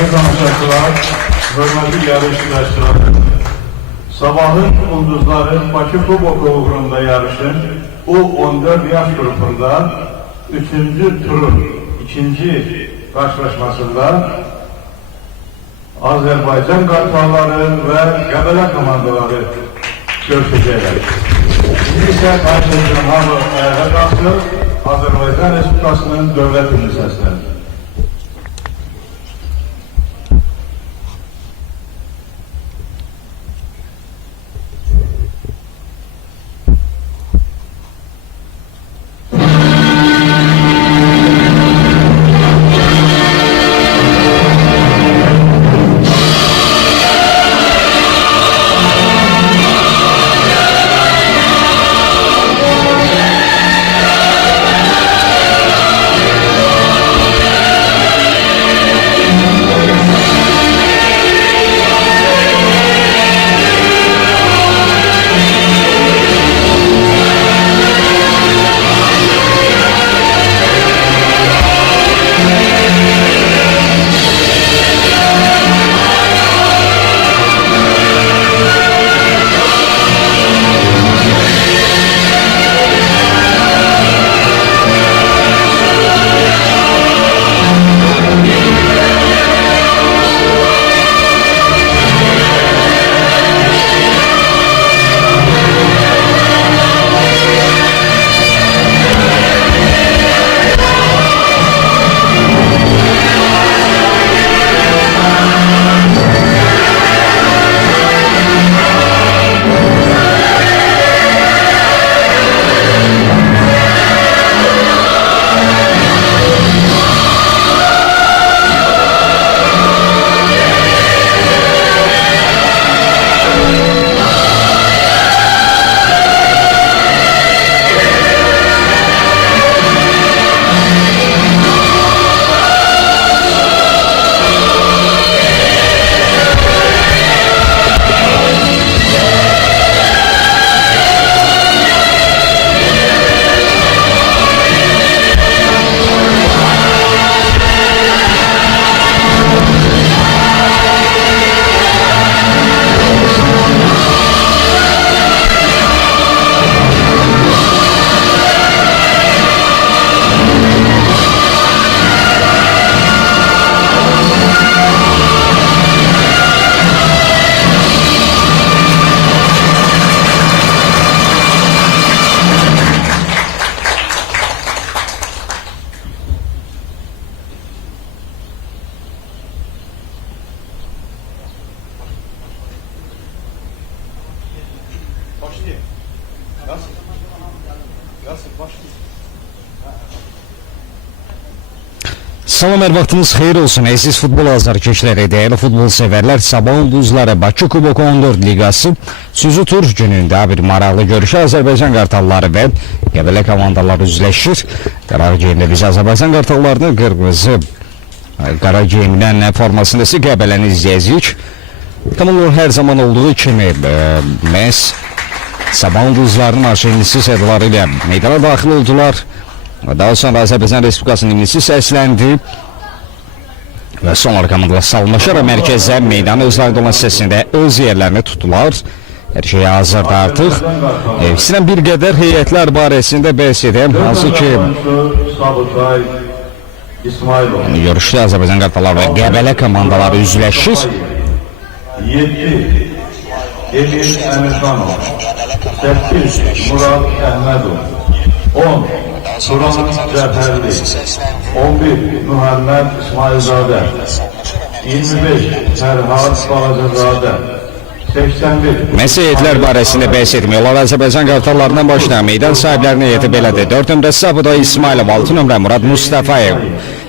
Hörmətli tamaşaçılar, hörmətli yarış iştirakçıları, sabahın ulduzları Bakı Kuboku uğrunda yarışın U14 yaş grubunda 3. turun 2. karşılaşmasında Azerbaycan Qartalları ve Qəbələ komandaları görüşəcəklər. Şimdi ise karşılaşan hamı ayağa kalksın, Azerbaycan Respublikası'nın devlet ünlü sesleri. Salam, hər vaxtınız xeyir olsun. Əziz futbol azarkeşləri, dəyərli futbol sevərlər, Sabah Ulduzları Bakı Kuboku 14 Liqası 3-cü tur günündə bir maraqlı görüşü Azərbaycan Qartalları və Qəbələ komandaları üzləşir. Qara geyimdə biz Azərbaycan Qartallarını qırmızı qara geyimdən formasında isə Qəbələni izləyəcəyik. Tamam, hər zaman olduğu kimi məhz Sabah Ulduzlarının aşırıncısı sədrları ilə meydana daxil oldular. Daha sonra Azərbaycan Respublikasının imnisi səsləndi və son olaraq komandalar salınlaşaraq mərkəzə meydanı özlərində olan hissəsində öz yerlərini tutdular. Hər şey hazırda artıq. İstəyirəm bir qədər heyətlər barəsində bəhs edəm. Hansı ki görüşdə Azərbaycan Qartalları və Qəbələ komandaları üzləşir. 7 Emir Əmirxanov, 8 Murad Əhmədov, 10 Turan Cəfərli, 11 Mühəmməd İsmailzadə, 25 Fərhad Balacazadə, 81. Məsəyyətlər barəsində bəhs etmiyorlar. Azərbaycan Qartallarından başlayan meydan sahiblərinin heyəti belədir. 4 nömrə Sabuda İsmailov, 6 nömrə Murad Mustafayev,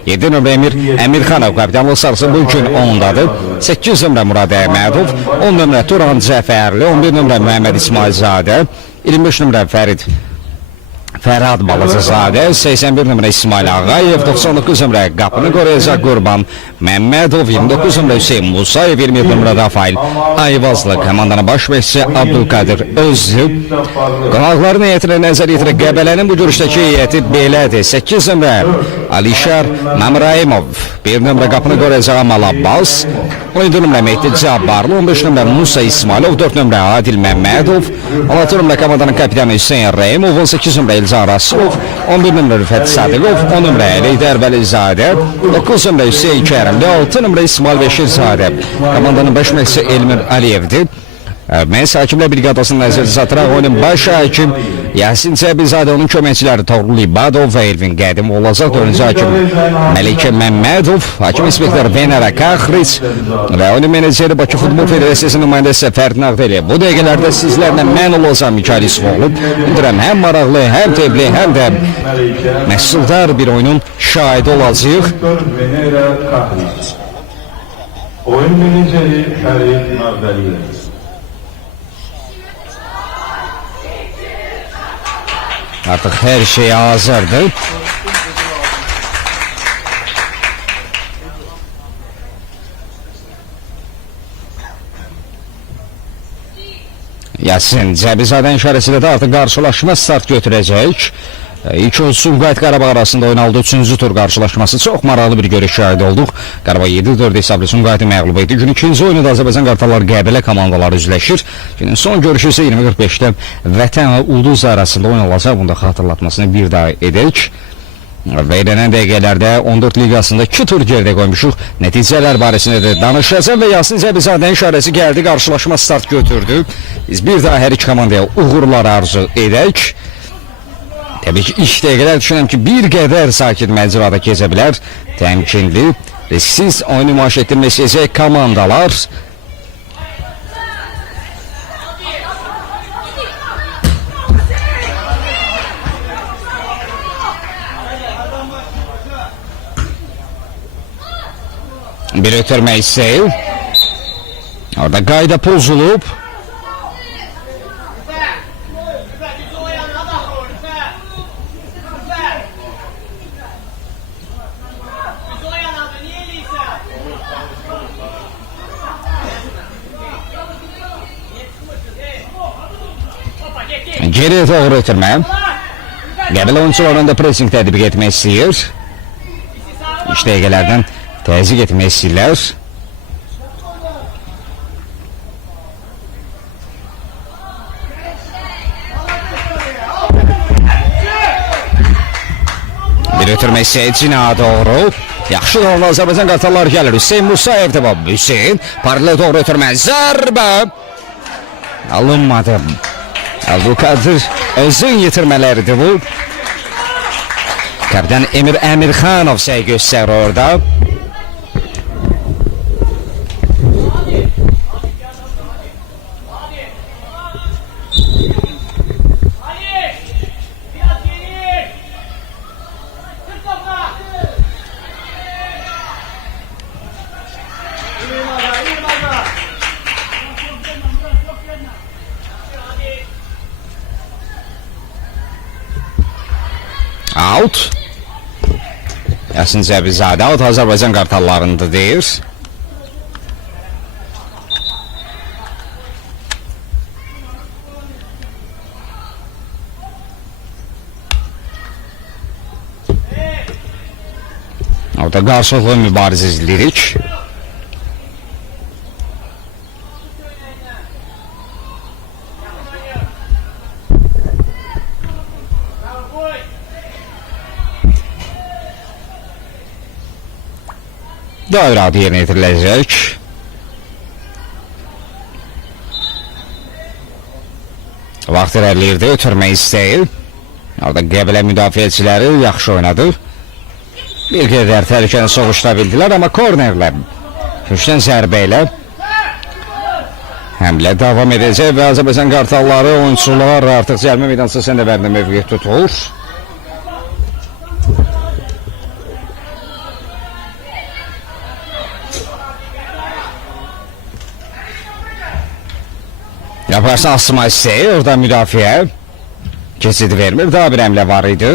7 nömrə Emir Əmirxanov, kapitanlıq sarısı bu gün ondadır. 8 nömrə Murad Əhmədov, 10 nömrə Turan Cəfərli, 11 nömrə Məhəmməd İsmailzadə, 25 nömrə Fərhad Balacazadə, 81 nömrə İsmail Ağayev, 99 nömrə qapını qoruyacaq Qurban Məmmədov, 29 nömrə Hüseyin Musayev, 27 nömrə Rafail Ayvazlı, komandanın baş məşqçisi Abdülkadir Özlü. Qonaqların heyətinə nəzər yetirək Qəbələnin bu görüşdəki heyəti belədir. 8 nömrə Alişar Mamrayimov, 1 nömrə qapını qoruyacaq Amal Abbas, 17 nömrə Mehdi Cabbarlı, 15 nömrə Musa İsmailov, 4 nömrə Adil Məmmədov, 16 nömrə komandanın kapitanı Hüseyin Rəhimov, 18 nömrə İlcan Rasulov, 11 nömrə Rüfət Sadiqov, 10 nömrə Əleydə Ərbəlizadə, 9 nömrə Hüseyin Kərimli, 6 nömrə İsmail Beşirzadə. Komandanın baş məşqçisi Elmir Aliyevdir. Məhz hakimlər briqadasının nəzərdə satıran oyunun baş hakim Yasin Cəbizadə, onun köməkçiləri Toğrul İbadov və Elvin Qədim olacaq. 4-cü hakim Məlikə Məmmədov, hakim inspektor Venera Kaxriç və oyun meneceri Bakı Futbol Federasiyasının nümayəndəsi Fərid Nağdeli. Bu dəqiqələrdə sizlərlə mən olacağım Mikail İsmailov. Bildirəm, həm maraqlı, həm tebli, həm də məhsuldar bir oyunun şahidi olacağıq. Oyun meneceri Fərid Nağdeli. Artıq hər şey hazırdır. Yasin Cəbizadənin işarəsilə də artıq qarşılaşma start götürəcək. İlk o Sumqayıt Qarabağ arasında oynanıldı 3-cü tur qarşılaşması. Çox maraqlı bir görüş şahidi olduq. Qarabağ 7-4 hesablı Sumqayıtı məğlub etdi. Günün ikinci oyunu da Azərbaycan Qartalları Qəbələ komandaları üzləşir. Günün son görüşü isə 20:45-də Vətən və Ulduz arasında oynanılacaq. Bunu da xatırlatmasını bir daha edək. Verilən dəqiqələrdə 14 liqasında 2 tur geridə qoymuşuq. Nəticələr barəsində də danışacağım və Yasin Cəbizadənin işarəsi gəldi. Qarşılaşma start götürdü. Biz bir daha hər iki komandaya uğurlar arzu edək. Təbii ki, ilk dəqiqələr düşünürəm ki, bir qədər sakit məcrada keçə bilər. Təmkinli, risksiz oyunu nümayiş etdirməyəcək komandalar. Bir ötürmək istəyir. Orada qayda pozulub. Geriyə doğru ötürmə. Qəbələ oyuncularında pressing tədbiq etmək istəyir. İlk dəqiqələrdən təzyiq etmək istəyirlər. Bir ötürmək istəyir cinaya doğru. Yaxşı doğru Azərbaycan Qartalları gəlir. Hüseyin Musayev də var. Hüseyin paralel doğru ötürmə. Zərbə. Alınmadı. Abdülkadir özün yitirmələridir bu. Kapitan Emir Əmirxanov səy göstərir orada. Out. Yasin Cəbizadə out Azərbaycan Qartallarında deyir. Orada qarşılıqlı mübarizə izləyirik. Dairə adı yerinə yetiriləcək. Vaxt irəliləyirdi, ötürmək istəyir. Orada Qəbələ müdafiəçiləri yaxşı oynadı. Bir qədər təhlükəni soğuşdura bildilər, amma kornerlə, köşdən zərbə ilə həmlə davam edəcək və Azərbaycan Qartalları oyuncular artıq cəlmə meydançası səndələrində mövqe tutur. Yaparsa asma istəyir, orada müdafiə keçidi vermir, daha bir həmlə var idi.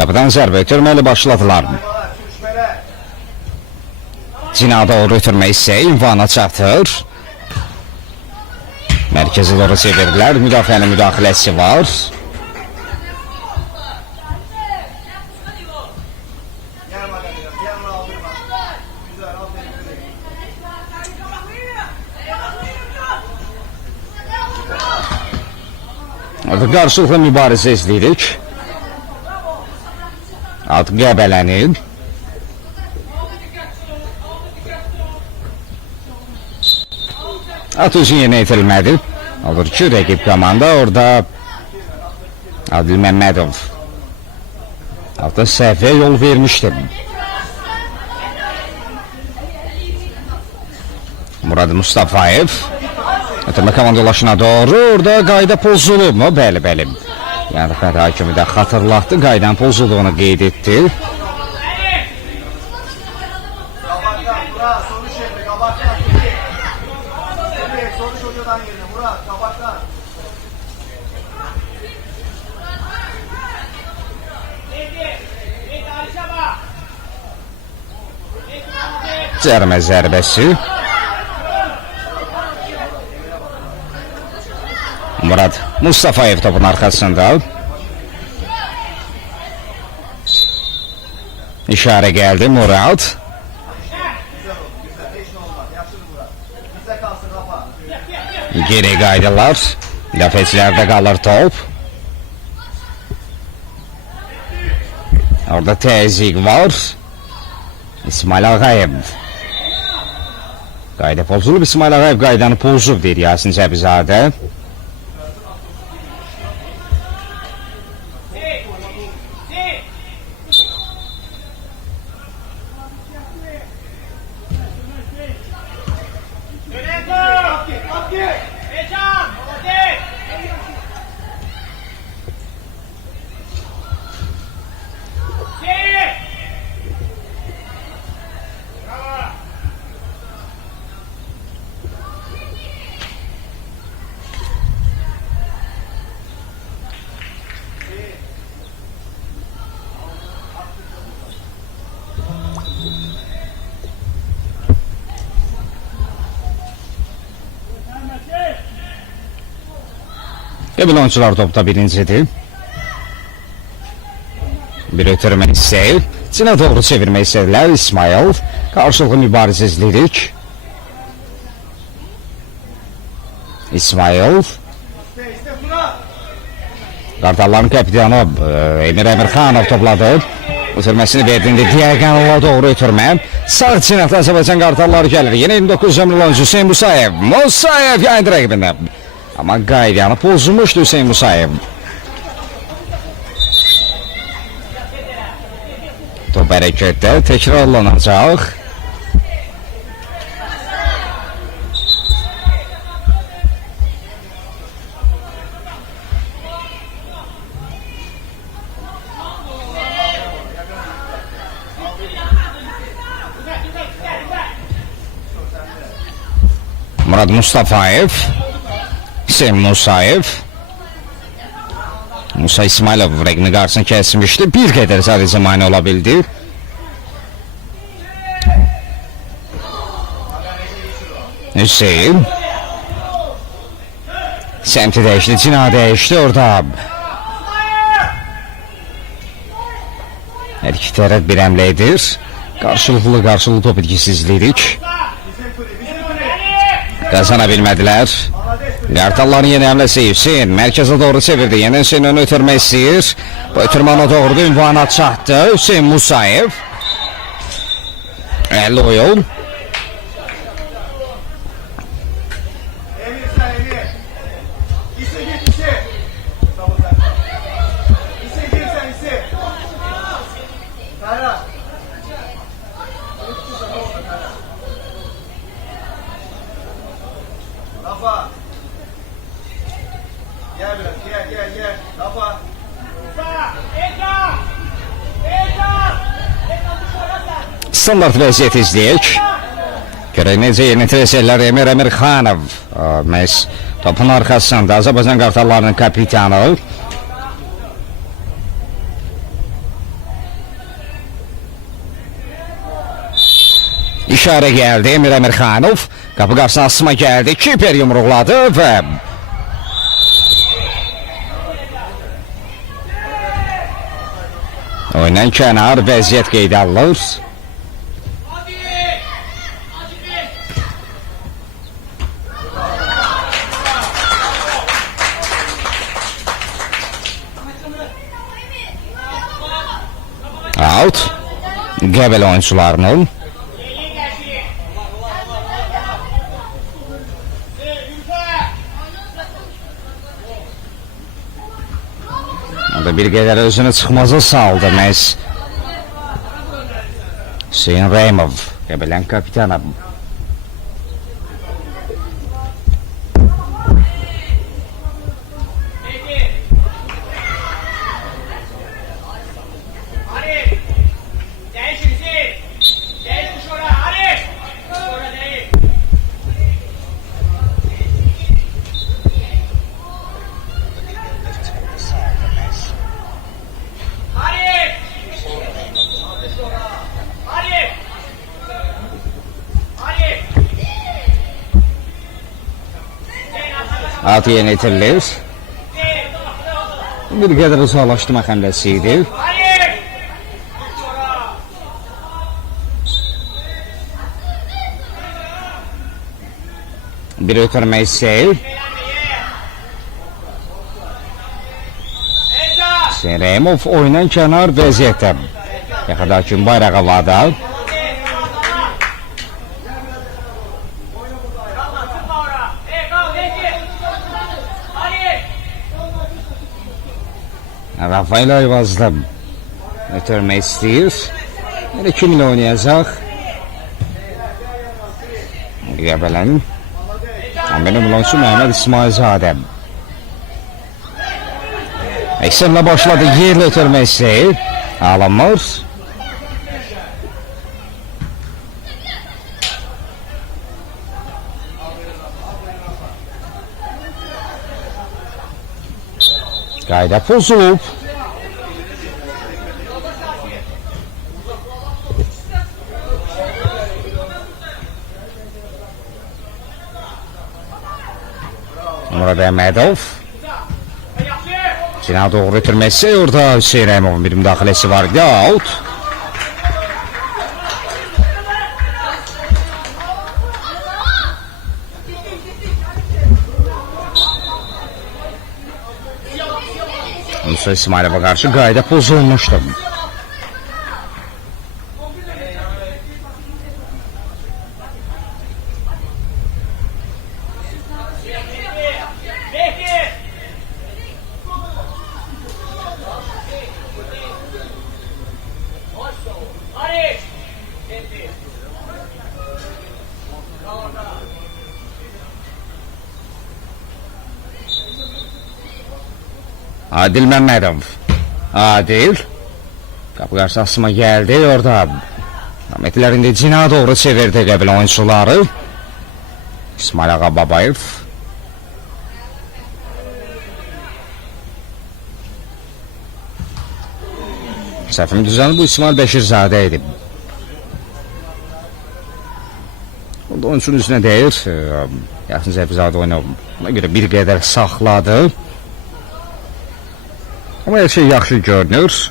Qapıdan zərbə ötürməli başladılar. Cina doğru ötürmək isə ünvana çatır. Mərkəzi doğru çevirdilər. Müdafiənin müdaxiləsi var. Orada qarşılıqlı mübarizə izləyirik. At qəbələnib. At özü yenə itirilmədi. Olur ki, rəqib komanda orada Adil Məmmədov hatta səhvə yol vermişdi. Murad Mustafayev ötürmə komandalaşına doğru orada qayda pozulub mu? Bəli, bəli. Yəni xəta hakimi də xatırlatdı, qaydan pozulduğunu qeyd etdi. Cərmə zərbəsi. Murad Mustafayev topun arkasında. İşare geldi Murad. Geri qaydılar. Müdafiəçilərdə qalır top. Orada təzyiq var. İsmail Ağayev. Qayda pozulub. İsmail Ağayev qaydanı pozub deyir Yasin Cəbizadə. Qəbil oyuncular topda birincidir. Bir ötürmək istəyir. Cina doğru çevirmək istədilər. İsmail. Qarşılıqlı mübarizə izləyirik. İsmail. Qartalların kapitanu Emir Emirxanov topladı. Ötürməsini verdiğinde diğer kanala doğru ötürmə. Sağ cinahda Azərbaycan Qartalları gəlir. Yine 29 ömrlü oyuncu Hüseyin Musayev. Musayev yayındı rəqibində. Ama qaydanı pozulmuşdu Hüseyin Musayev. Top hərəkətdə təkrarlanacaq. Murad Mustafayev. Hüseyin Musayev. Musa İsmailov rəqibini qarşısını kəsmişdi. Bir qədər sadəcə mane ola bildi. Hüseyin. Səmti dəyişdi, Cina dəyişdi orada. Hər iki tərəf bir əmlə edir. Qarşılıqlı top etkisizliyirik. Qazana bilmədilər. Qartalların yeni əmləsi Hüseyin mərkəzə doğru çevirdi. Yeni Hüseyin önü ötürmək istəyir. Bu ötürməni doğru ünvana çatdı. Hüseyin Musayev. 50 oyun. Standart vəziyyət izləyək. Görək necə yeni treserlər Emir Emirxanov. Məhz topun arxasında Azərbaycan Qartallarının kapitanı. İşarə gəldi. Emir Əmirxanov qapı qarşısına asma gəldi. Kiper yumruqladı və oyundan kənar vəziyyət qeydə alınır. Out. Qəbələ oyuncularının. Orada bir qədər özünü çıxmazı saldı məhz Hüseyin Rəymov, Qəbələn kapitanı. At yeni itirilir. Bir qədər uzaqlaşdırma həmləsi idi. Bir ötürmə istəyir. Seremov oyundan kənar vəziyyətdə. Yaxadakı bayraq havada. Rafael Ayvaz'da ötürme istəyir. Yine kiminle oynayacaq? Qəbələn. Benim lonsu Mehmet İsmailzadə. Eksenle başladı. Yerle ötürme istəyir. Alamır. Qayda pozulub. Murad Əhmədov. Cina doğru itirməsi. Orada Hüseyin Rəymovun bir müdaxiləsi var. Out. Musa İsmailova karşı qayda pozulmuşdu. Adil Məmmədov. Adil. Qapı qarşısına gəldi. Orada Ahmetlərində cina doğru çevirdi Qəbələ oyuncuları. İsmail Ağa Babayev. Səhvim düzəni bu İsmail Bəşirzadə idi. Orada oyuncunun üzünə deyir. Yaxın Zəfizadə oyunu ona görə bir qədər saxladı. Ama her şey yaxşı görünür.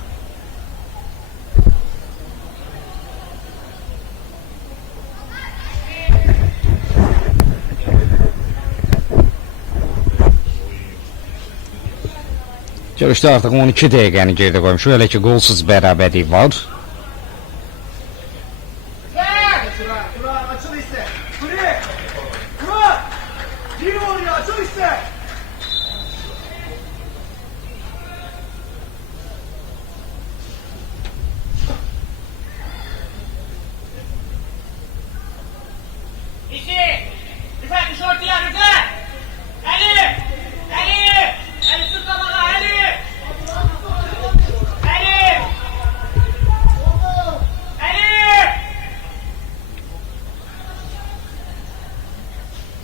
Görüşdə artıq 12 dəqiqəni gerdə qoymuşuq. Hələ ki qolsuz bərabərlik var.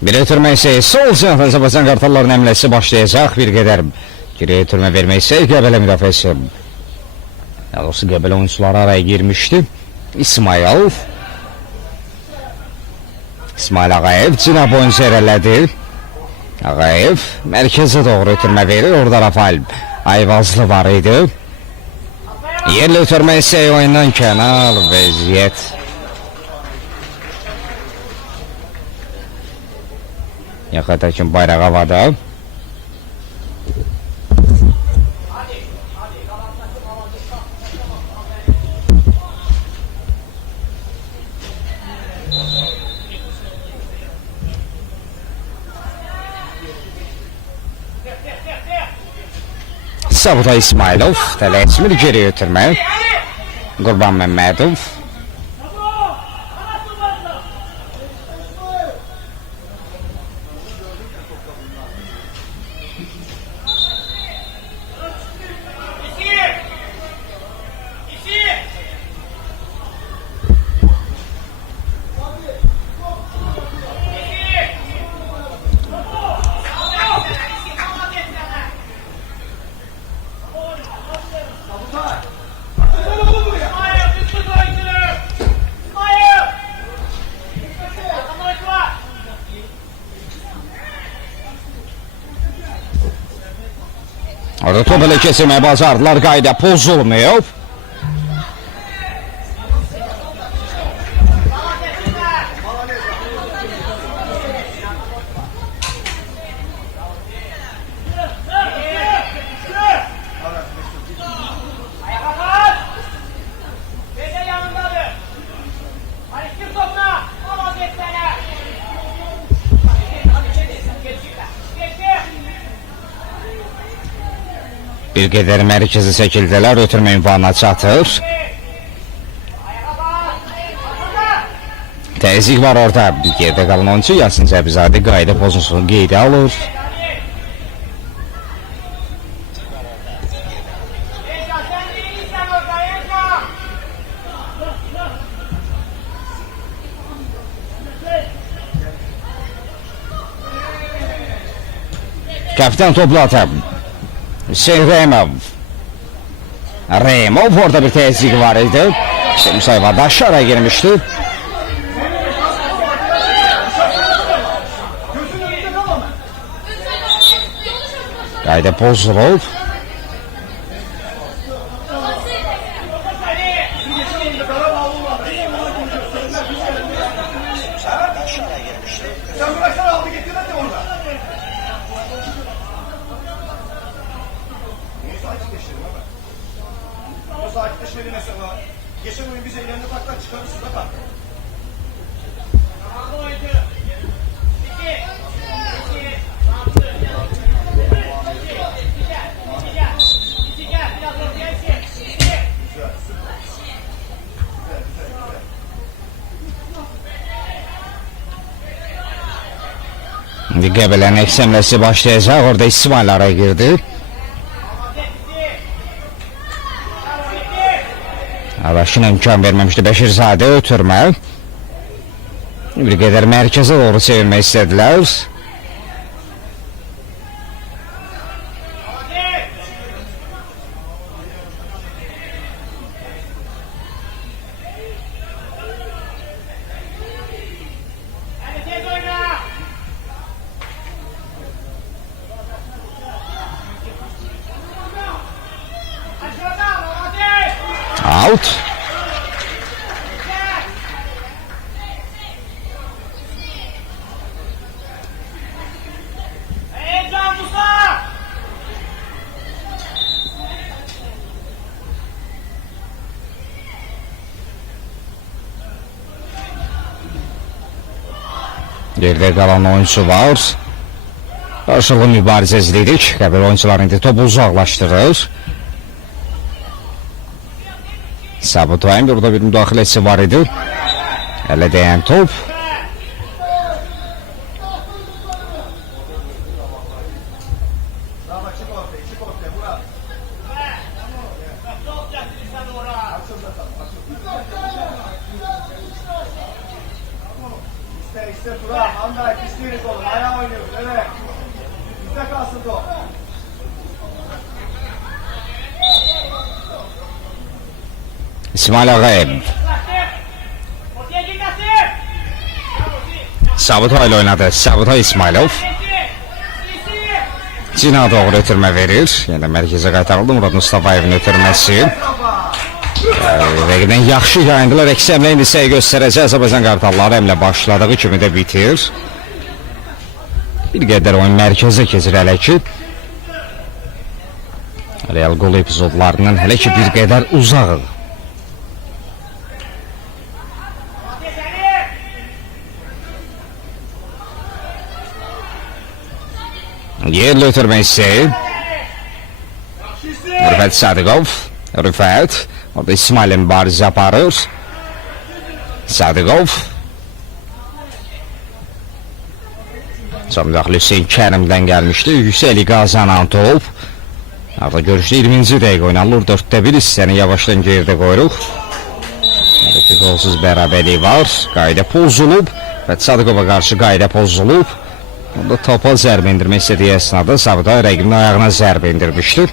Bir ötürmə isə sol cinah Azərbaycan Qartalların əmləsi başlayacaq. Bir qədər geri ötürmə vermək isə Qəbələ müdafiəsi. Daha doğrusu Qəbələ oyuncuları araya girmişdi. İsmail. İsmail Ağayev cənab oyuncu irəlilədi. Ağayev mərkəzə doğru ötürmə verir. Orada Rafael Ayvazlı var idi. Yerli ötürmə isə oyundan kənar vəziyyət. Yaxadakin bayraq havada. Sabuta İsmailov, tələsimir geri ötürmə. Qurban Məmmədov. Orada top elə keçirməyə bacardılar, qayda pozulmayıb. Bir qədər mərkəzi çəkildilər, ötürmə ünvanına çatır. Təzyiq var orada. Bir yerdə qalan oyuncu Yasin Cəbizadə qayda pozuntusunu qeydə alır. Kapitan toplu atar. Hüseyin Remov. Remov orada bir təzyiq var idi. İşte müsayvada aşağıya girmişti. Qayda pozulub. Geçen oyun bize ileride taklar çıkarırsın da kalk. Qəbələnin eksemləsi başlayacaq. Orada İsmail araya girdi. Adaşına imkan verməmişdi Bəşirzadə ötürmə. Bir qədər mərkəzə doğru çevirmək istədilər. Out. Geride qalan oyuncu var. Qarşılıqlı mübarizə izlədik. Qəbul oyuncular indi topu uzaqlaşdırır. Sabutayın burada bir müdaxiləsi var idi. Ələ dəyən top. İşte Turan, Anday, piştiğiniz olun. Ayağa oynuyoruz, evet. Bizde kalsın top. İsmail Ağayev. Sabutay ile oynadı. Sabutay İsmailov. Cina doğru ötürmə verir. Yenə mərkəzə qaytarıldı. Murad Mustafayevin ötürməsi. Rəqibdən yaxşı yayındılar. Əksəmlə indi səy göstərəcək. Azərbaycan qartalları əmlə başladığı kimi də bitir. Bir qədər oyun mərkəzə keçir hələ ki. Real gol epizodlarından hələ ki bir qədər uzaq. Yerli ötürmə istəyi. Rüfət Sadıqov. Rüfət. Orada İsmail'in mübarizə aparır. Sadıqov. Son müdaxilə Hüseyin Kərimdən gəlmişdi. Yüksəli qazanan top. Arada görüşdə 20-ci dəqiqə oynanılır. 4-də 1 hissəni yavaşdan geridə qoyuruq. Arada qolsuz bərabərlik var. Qayda pozulub. Və Sadıqova qarşı qayda pozulub. Onda topa zərbə indirmək istədiyi əsnada Sabutay rəqibinin ayağına zərbə indirmişdir.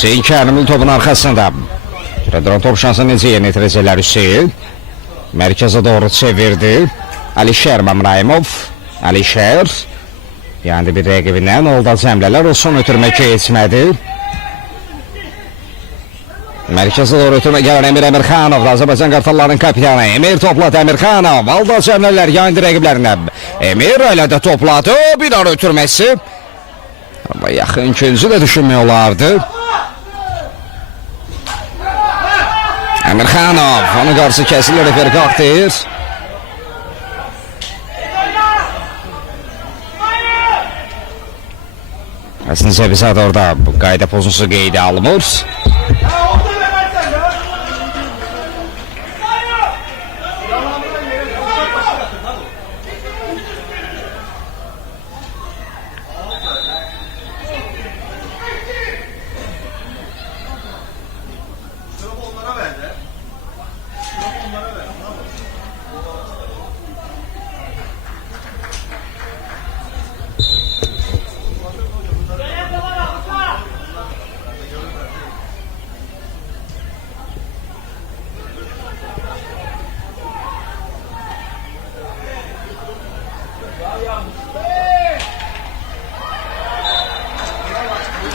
Hüseyin Kərimli topun arxasında. Redron top şansını necə yerinə yetirəcəklər Hüseyin. Mərkəzə doğru çevirdi. Alişər Mamrayimov. Alişər. Yəni bir rəqibindən oldu cəmlələr. O son ötürmə keçmədi. Mərkəzə doğru ötürmə gələn Emir Emirxanov. Azərbaycan qartallarının kapitanı Emir topladı Emirxanov. Aldı cəmlələr yayındı rəqiblərinə. Emir elə də topladı. Bir ara ötürməsi. Amma yaxın ikinci də düşünmək olardı. Emirxanov, onun qarşı kəsilir, referi qalxdır. Əslində Zəbizad orada qayda pozuntusu qeydə alınır.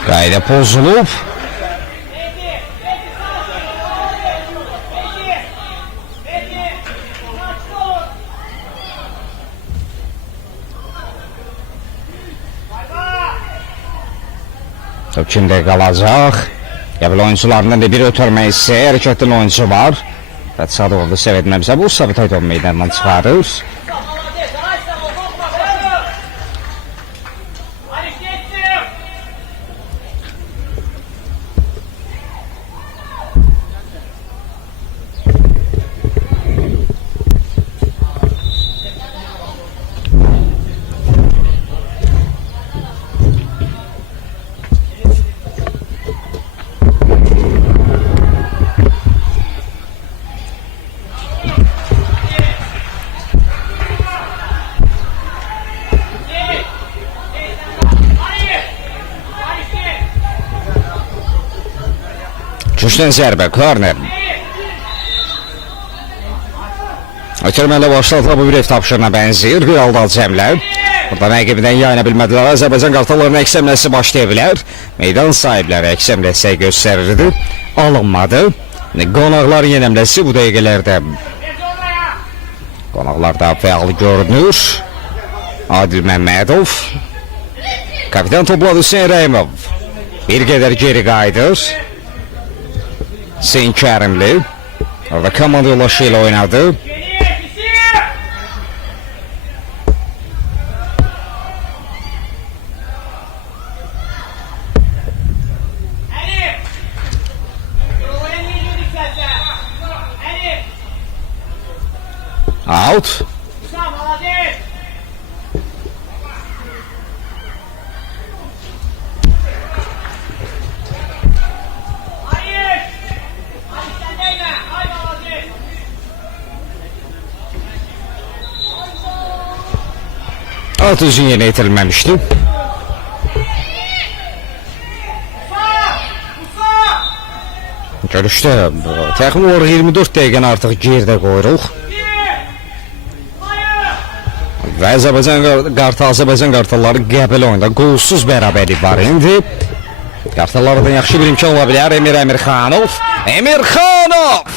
Qayda pozulub. Top kimdə qalacaq? Qəbil oyuncularından da bir ötürmək isə hərəkətli oyuncu var. Və Sadıqovda səv etməmsə bu Sabutay top meydandan çıxarır. Düşdən zərbə, korner. Ötürmələ başladılar, bu bir ev tapşırına bənziyir. Bir aldı cəmlər. Burada rəqibindən yayına bilmədilər. Azərbaycan qartallarının əksəmləsi başlaya bilər. Meydan sahibləri əksəmləsi göstərirdi. Alınmadı. Qonaqların yenəmləsi bu dəqiqələrdə. Qonaqlarda fəal görünür. Adil Məmmədov. Kapitan topladı Hüseyin Rəhimov. Bir qədər geri qayıdır. Hüseyin Kərimli. Orada komanda yolaşı ilə oynadı. Out. Musa, молодец! Hayır! Hadi sen değme! Hay молодец! Out uzun yerine itirilmemişti. Musa! Musa! Görüşdə təxmin olaraq 24 dəqiqəni artıq gerdə qoyuruq. Və Azərbaycan qartalları Qəbələ oyunda qolsuz bərabərlik var indi. Qartallardan yaxşı bir imkan ola bilər. Emir Əmirxanov. Emirxanov!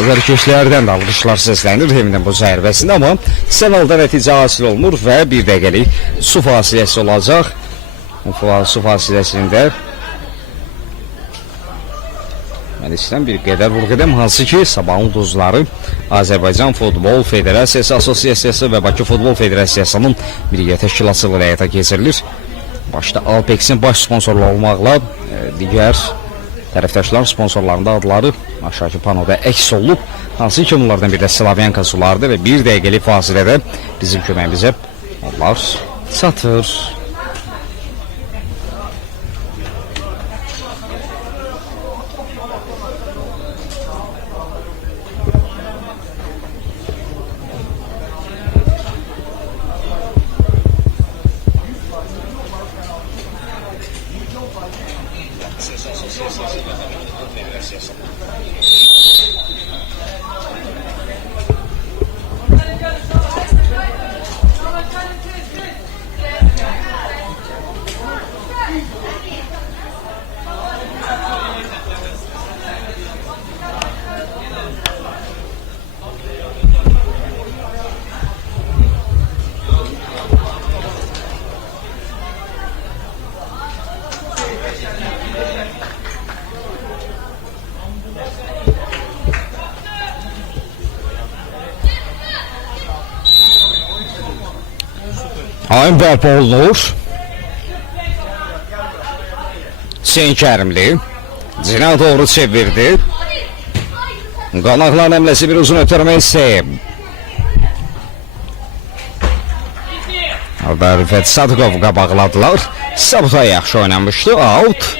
Azərkeşlərdən də alqışlar səslənir hemindən bu zərbəsində, amma sənalda nəticə hasil olunur və bir dəqiqəlik su fasiləsi olacaq. Su fasiləsində mən istəyirəm bir qədər vurğu edəm, hansı ki Sabahın Ulduzları Azərbaycan Futbol Federasiyası Asosiasiyası və Bakı Futbol Federasiyasının birgə təşkilatçılığı həyata keçirilir. Başda Alpex'in baş sponsorluğu olmaqla digər tərəfdaşlar sponsorlarında adları aşağıki panoda əks olunub. Hansı ki bunlardan bir də Slavyanka sulardır və bir dəqiqəlik fasilədə bizim köməyimizə onlar çatır. Oyun bərpa olunur. Hüseyin Kərimli Cina doğru çevirdi. Qonaqların əmləsi bir uzun ötürmək istəyib. Və Rüfət Sadıqov qabaqladılar. Sabuta yaxşı oynamışdı. Out.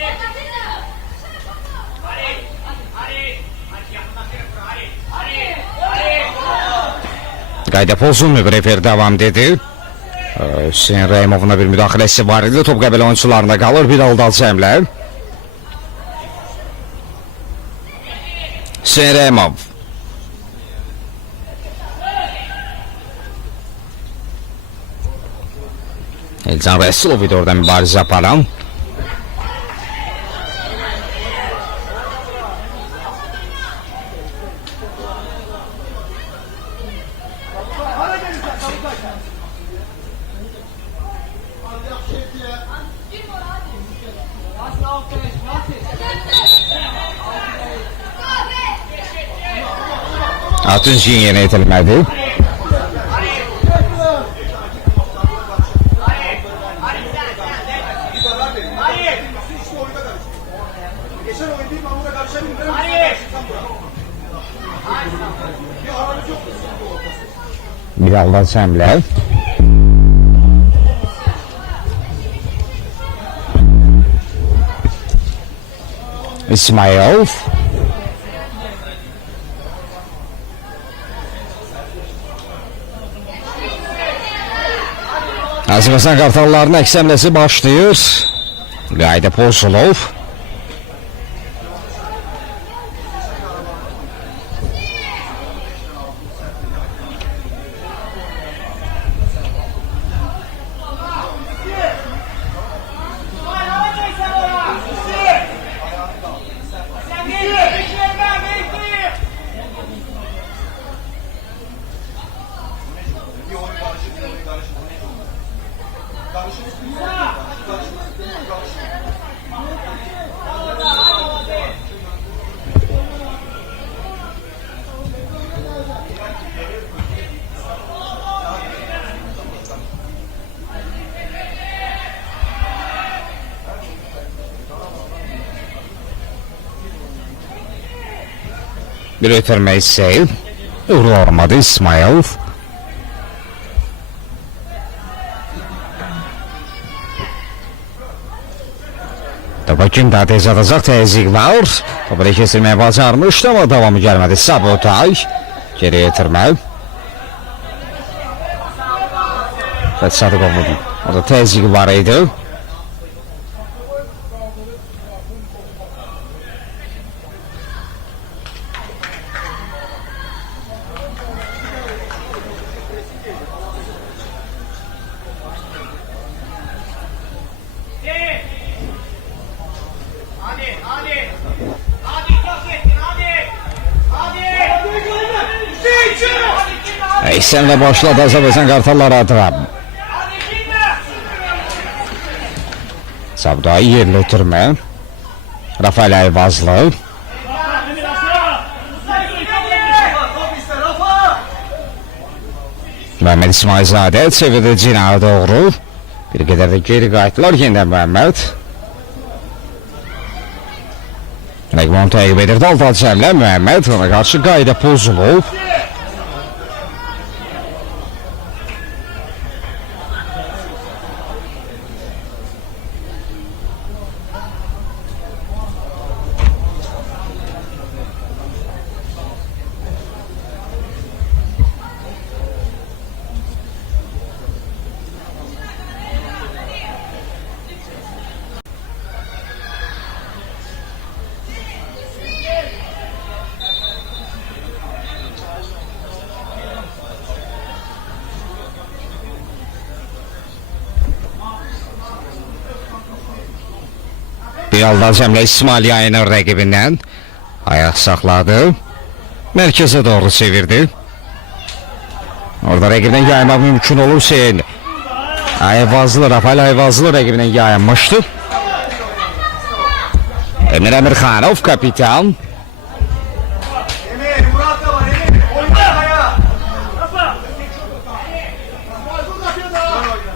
Qayda pozulmuyor. Refer devam dedi. Hüseyin Rəhimov'un bir müdaxiləsi var idi. Top Qəbələ oyuncularında qalır. Bir aldı Cəmlər. Hüseyin Rəhimov. Elcan Rəsulov idi oradan mübarizə aparan. Atınç yeni yetilmədi. Bir aldan Cəmlər. İsmailov. Azərbaycan qartallarının əks həmləsi başlayır. Qayda pozulub. Bir ötürme istəyib. Uğurlu olmadı İsmail. Topa kim daha tez atacaq, təzyiq var. Topu da kesilməyə bacarmışdı ama davamı gəlmədi. Sabotaj. Geriye yetirmə. Fəth Sadıqovun orada təzyiqi var idi. Əysenlə başladı Azərbaycan Qartalları adına. Sabdayı yerli ötürmə. Rafael Ayvazlı. Məhəmməd İsmailzadə çevirdi Cinaya doğru. Bir qədər də geri qayıtdılar yeniden Məhəmməd. Rəqman təqib edirdi Altan Cəmlə. Məhəmməd ona qarşı qayda pozulub. Altan Cəmlə İsmail yayınır rəqibindən. Ayaq saxladı. Mərkəzə doğru çevirdi. Orada rəqibindən yaymaq mümkün olur Hüseyin. Ayvazlı, Rafael Ayvazlı rəqibindən yayınmışdı. Emir Emirxanov kapitan. Emir, Murat da var Emir. Oyna ya.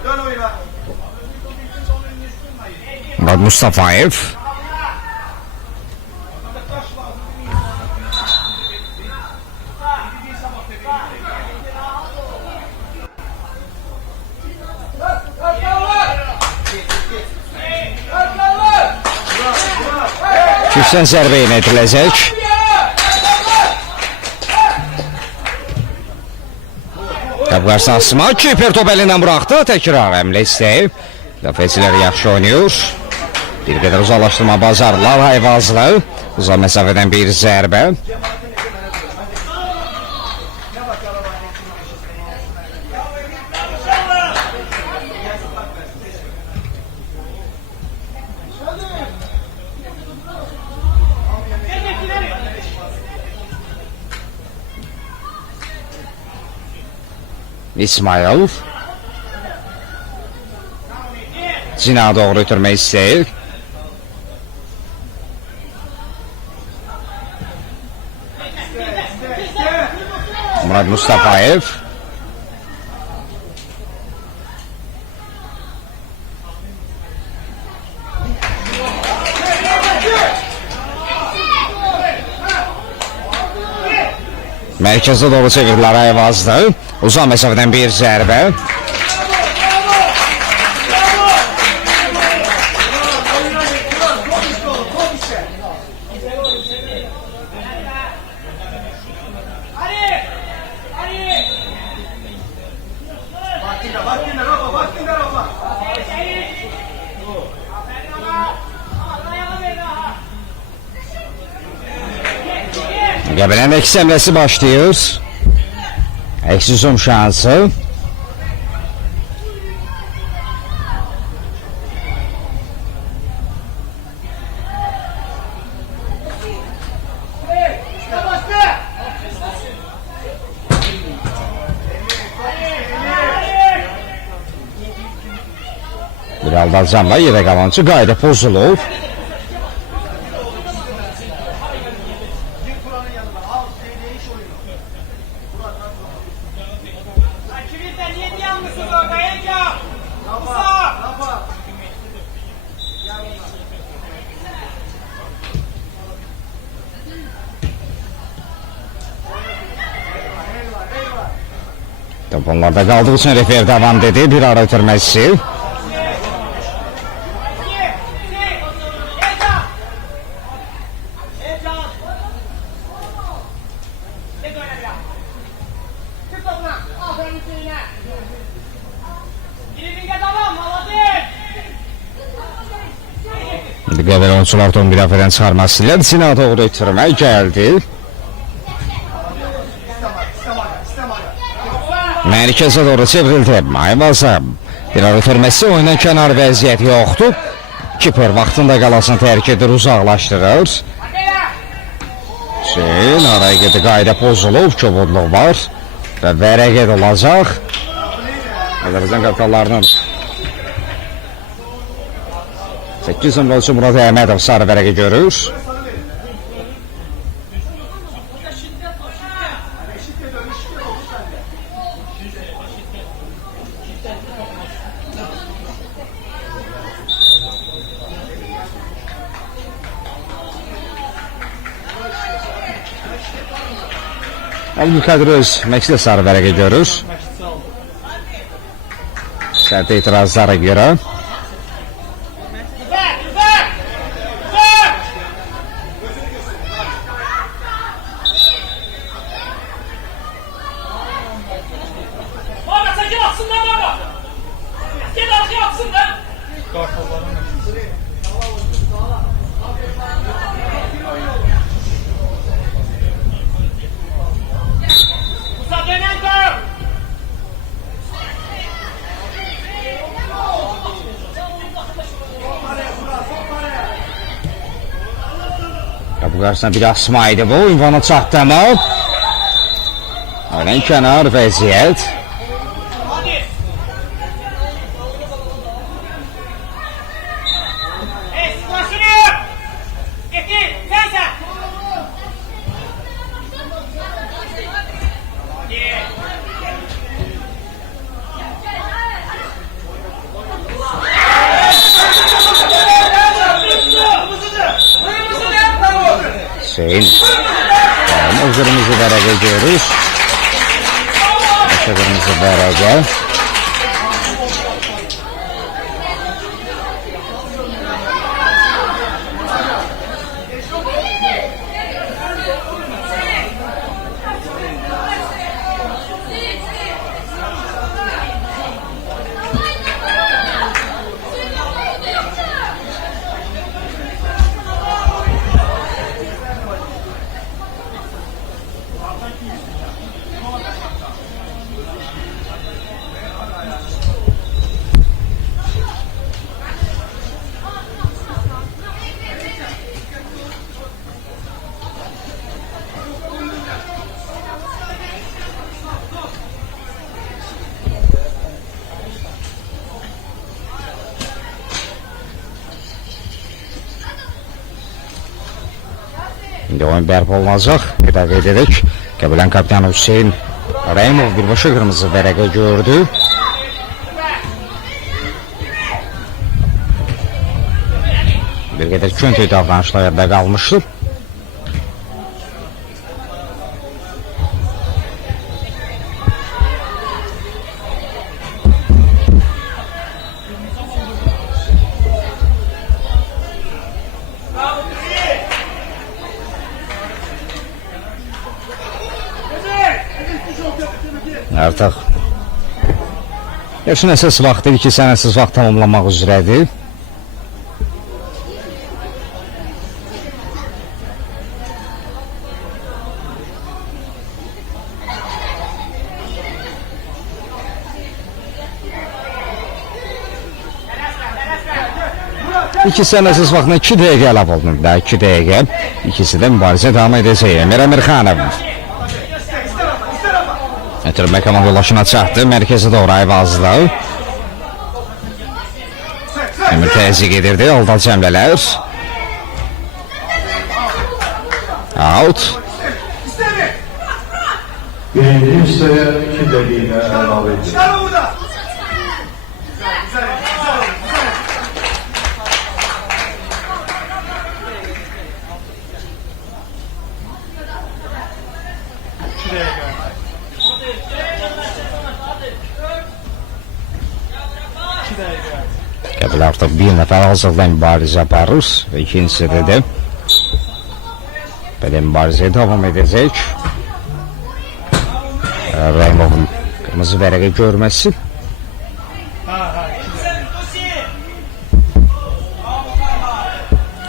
Dön oyuna. Murad Mustafayev. Küçdən zərbə yönədiləcək. Qabqarsan Asma Kiper top əlindən buraxdı. Təkrar həmlə istəyib. Müdafiəçilər yaxşı oynuyor. Bir qədər uzaqlaşdırma bacardılar Ayvazlı. Uzaq məsafədən bir zərbə. İsmail Cina doğru ötürmək istəyir. Murad Mustafayev. Mərkəzə doğru çevirdilər Ayvazlı. Uzaq məsafədən bir zərbə. Qəbələnin əks əmrəsi başlayır. Əks hücum şansı. Bir Altan yerə qalançı qayda pozulub. Top onlarda qaldığı üçün refer davam dedi. Bir ara ötürməsi. Qəbələ oyuncular topu müdafiədən çıxarmaq istəyirlər. Sinə doğru ötürmək gəldi. Mərkəzə doğru çevrildi. Ayvaza bir ara ötürməsi, oyuna kənar vəziyyət yoxdur. Kiper vaxtında qalasını tərk edir, uzaqlaşdırır. Hüseyin araya gedir, qayda pozulub, kobudluq var və vərəqət olacaq. Azərbaycan qartallarının 8 nömrəsi Murad Əhmədov sarı vərəqi görür. Əl-Müqədir öz Məksdə sarı vərəqi görür. Şərtə itirazlara görə. Bu qarşısına bir asma idi bu, ünvana çatdı mı? Aynen kənar vəziyyət. Hüseyin o kırmızı vərəqə görür. Başa kırmızı vərəqə. İndi oyun bərpa olunacaq. Bir də qeyd edək. Qəbələn kapitanı Hüseyin Rəhimov birbaşa qırmızı vərəqə gördü. Bir qədər köntöy davranışlar yadda qalmışdı. Artıq yaşın əsas vaxtı 2 sənəsiz vaxt tamamlamaq üzrədir. İki sənəsiz vaxtına 2 dəqiqə əlavə olunub da 2 dəqiqə. İkisi də mübarizə davam edəcək. Emir Əmirxanov ötürmə komanda ulaşına çatdı. Mərkəzə doğru Ayvazlı. Emir təzyiq edirdi. Aldal cəmlələr. Out. Birinci hissəyə 2 dəqiqə əlavə edilir. Qəbələ artıq bir nəfər hazırda mübarizə aparır və ikincisində də belə mübarizəyə davam edəcək. Rəhmovun qırmızı vərəqə görməsi.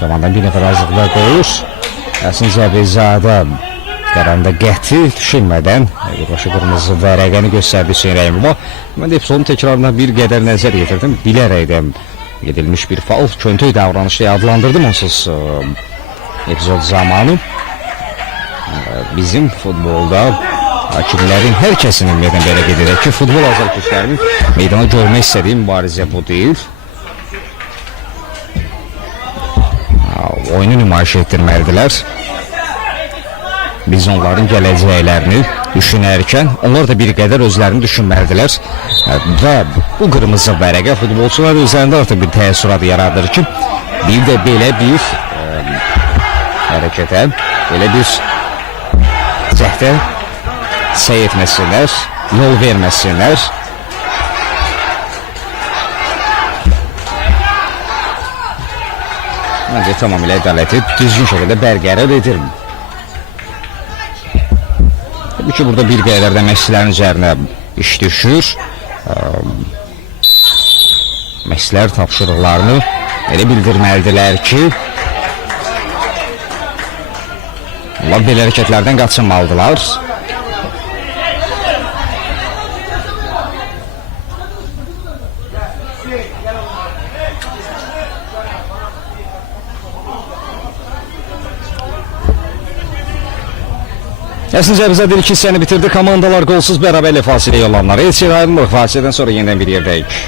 Komandan bir nəfər hazırda qoyur. Yasin Cəbirzadə qərarında qəti düşünmədən başı qırmızı vərəqəni göstərdi Hüseyn Rəhimova. Mən də episodun təkrarına bir qədər nəzər yetirdim. Bilərəkdən edilmiş bir faul, köntük davranışı adlandırdım onsuz epizod zamanı. Bizim futbolda hakimlərin hər kəsinin meydana belə qeyd edək ki, futbol azarkeşlərinin meydana görmək istədiyi mübarizə bu deyil. Oyunu nümayiş etdirməlidirlər. Biz onların gələcəklərini düşünərkən onlar da bir qədər özlərini düşünməlidirlər. Və bu qırmızı vərəqə futbolçular üzərində artıq bir təəssürat yaradır ki, bir də belə bir hərəkətə, belə bir cəhdə səy etməsinlər, yol verməsinlər. Məncə tamamilə ədaləti düzgün şəkildə bərqərar edir. Təbii ki, burada bir qədər də məşqçilərin üzərinə iş düşür. Məşqçilər tapşırıqlarını elə bildirməlidirlər ki, onlar belə hərəkətlərdən qaçınmalıdırlar. Yasin Cəbirzadə ilk hissəni bitirdi. Komandalar qolsuz bərabərlik fasilə yollanlar. Elçin ayrılmır. Fasilədən sonra yenidən bir yerdəyik.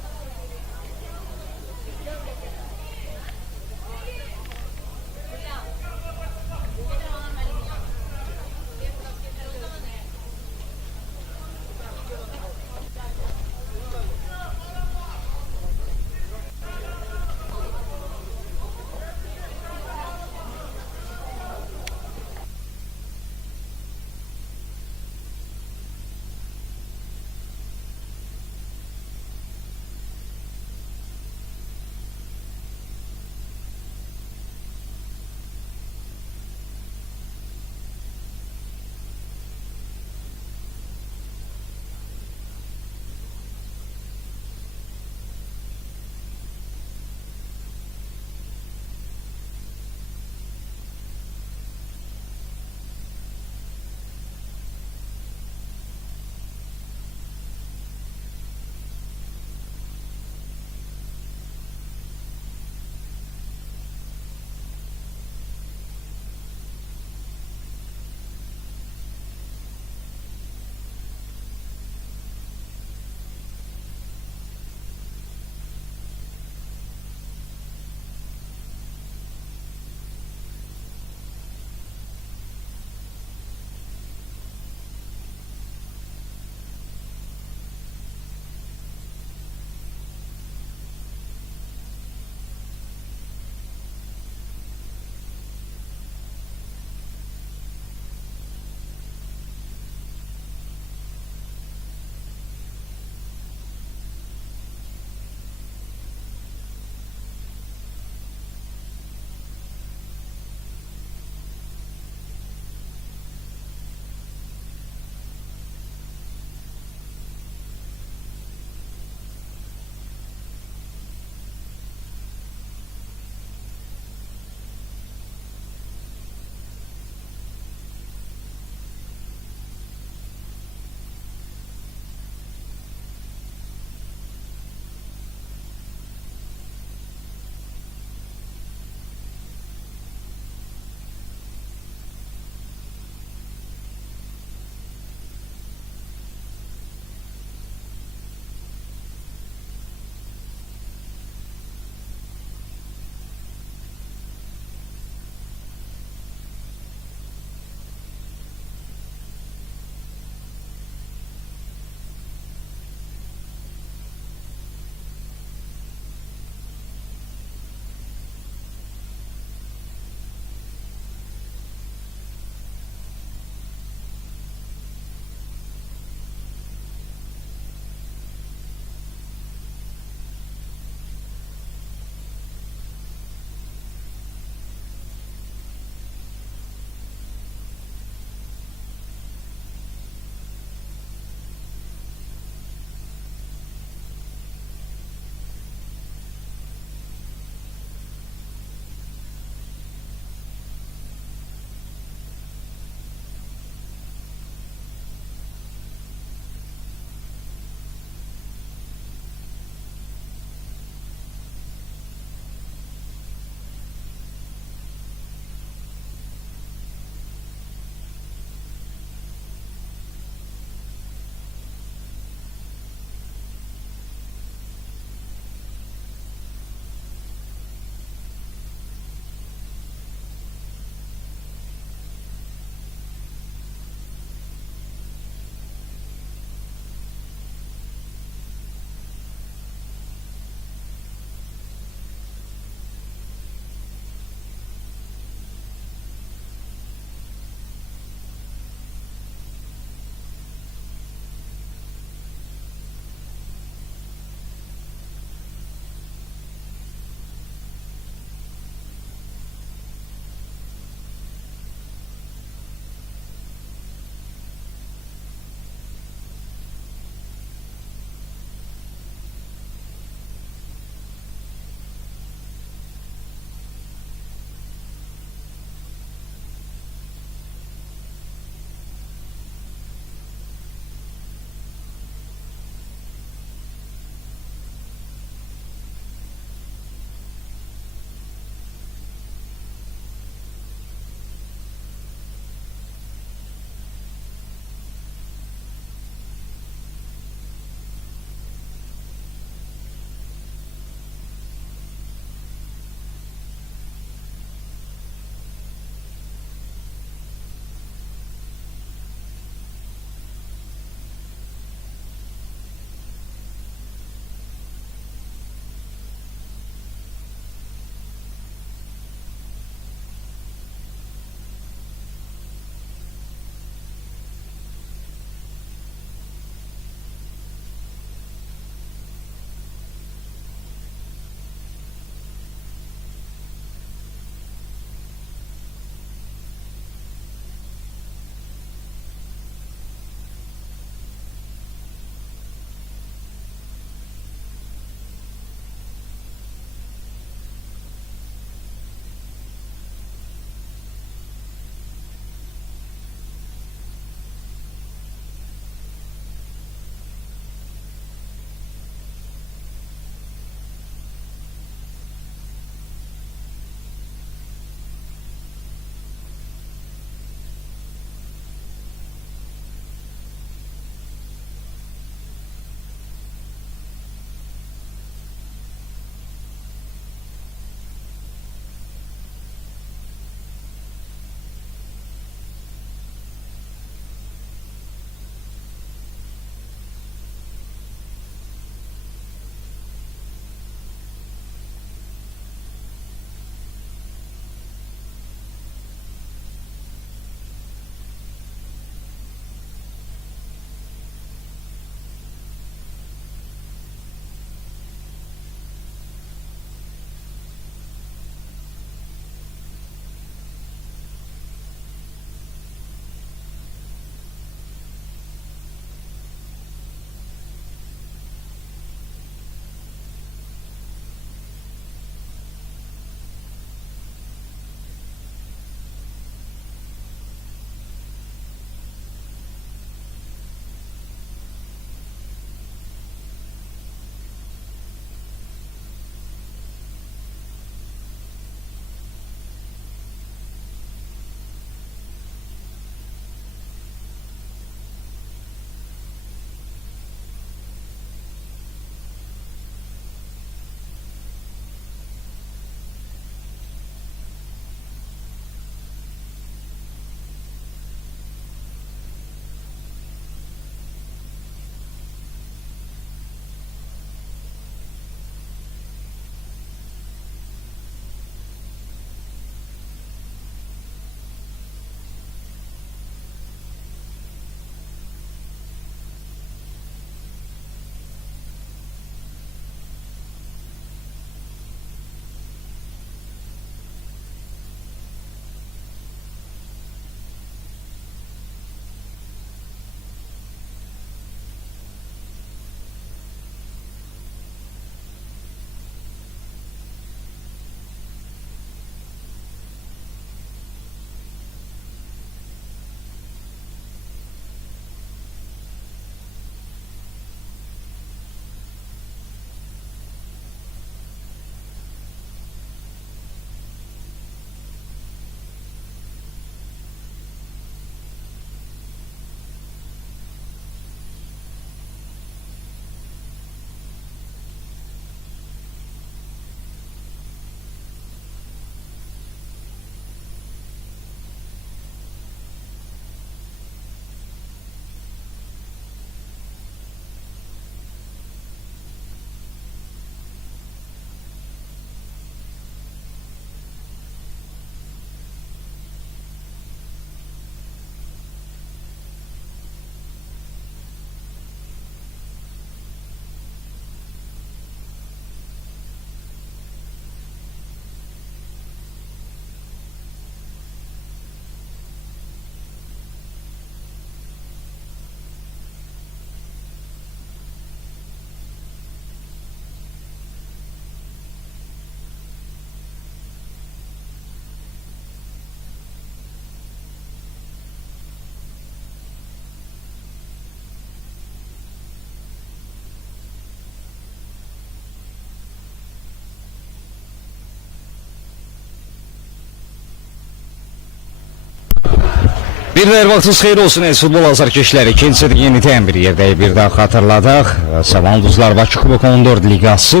Bir də vaxtınız xeyir olsun əziz futbol azarkeşləri. İkincisi də yenidən bir yerdə bir daha xatırladaq. Sabah Ulduzlar Bakı Kubok 14 liqası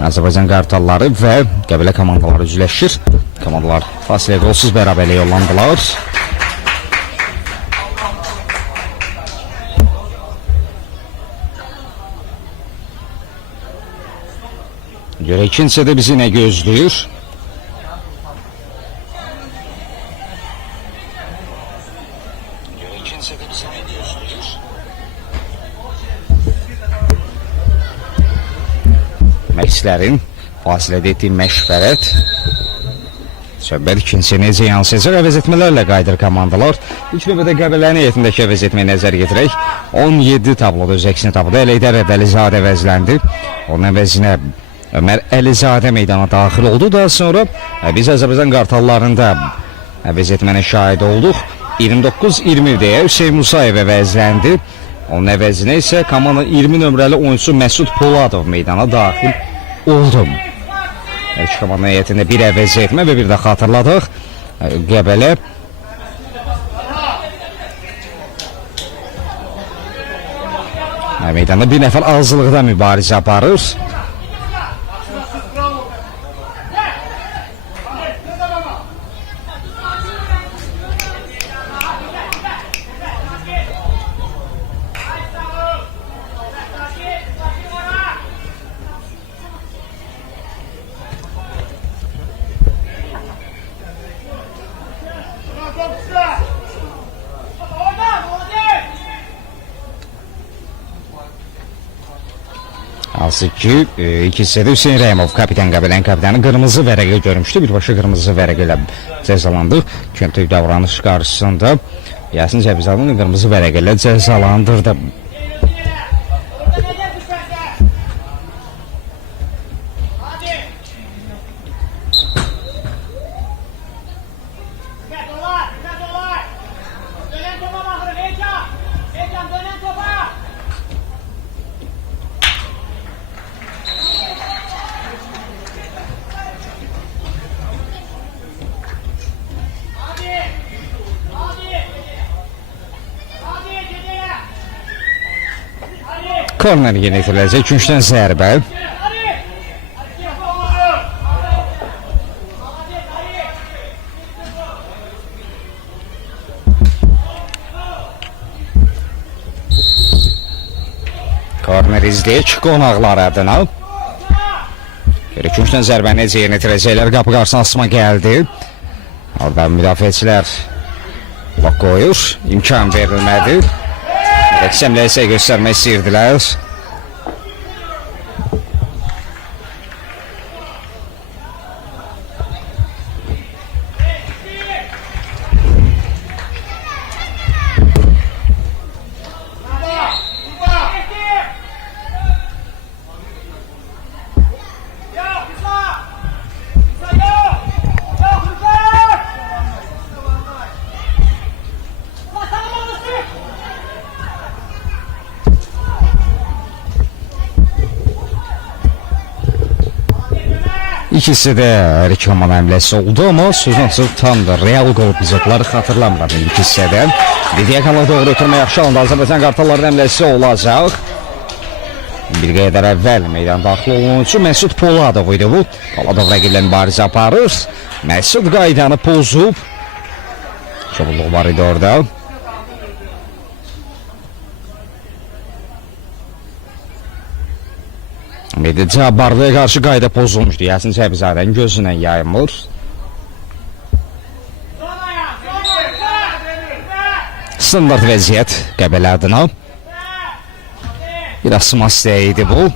Azərbaycan Qartalları və Qəbələ komandaları üzləşir. Komandalar fasilə qolsuz bərabərliyə yollandılar. Görək ikincisi də bizi nə gözləyir? Məşqçilərin fasilədə etdiyi məşvərət söhbət ikincisi necə yansıyacaq? Əvəz etmələrlə qayıdır komandalar. İlk növbədə Qəbələnin heyətindəki əvəz etməyi nəzər yetirək. 17 tabloda öz əksini tapdı. Əleyhdər Əlizadə əvəzləndi. Onun əvəzinə Ömər Əlizadə meydana daxil oldu. Daha sonra biz Azərbaycan Qartallarında əvəz etmənə şahid olduq. 29-20-dəyə Hüseyin Musayev əvəzləndi. Onun əvəzinə isə komanda 20 nömrəli oyuncusu Məsud Poladov meydana daxil oldu. İlk komanda heyətində bir əvəz etmə və bir də xatırladıq. Qəbələ meydanda bir nəfər azlıqda mübarizə aparır. Hansı ki, ikisi də Hüseyin Rəhimov, kapitan Qəbələnin kapitanı qırmızı vərəqə görmüşdü. Birbaşa qırmızı vərəqə ilə cəzalandıq. Köntük davranış qarşısında Yasin Cəbizadını qırmızı vərəqə ilə cəzalandırdı. Korner yönetilecek. Üçten zərbə. Korner izləyək qonaqlar adına. Üçten zərbə necə yönetiləcəklər? Qapı qarşısına asma gəldi. Orada müdafiəçilər blok qoyur. İmkan verilmədi. Rəqsəmlə isə göstərmək istəyirdilər. İkisi de her iki komanda həmləsi oldu ama sözün açıq tam da real gol epizodları xatırlamıram ilk hissədə. Didiyə kanala doğru ötürmə yaxşı alındı. Azərbaycan Qartalların həmləsi olacaq. Bir qədər əvvəl meydan daxil oluncu Məsud Poladov idi bu. Poladov rəqiblə mübarizə aparır. Məsud qaydanı pozub. Çabulluq var idi orada. Cabbarlıya qarşı qayda pozulmuşdu. Yasin Cəbizadənin gözündən yayılmır. Standart vəziyyət Qəbələ adına. Bir asma istəyiydi bu.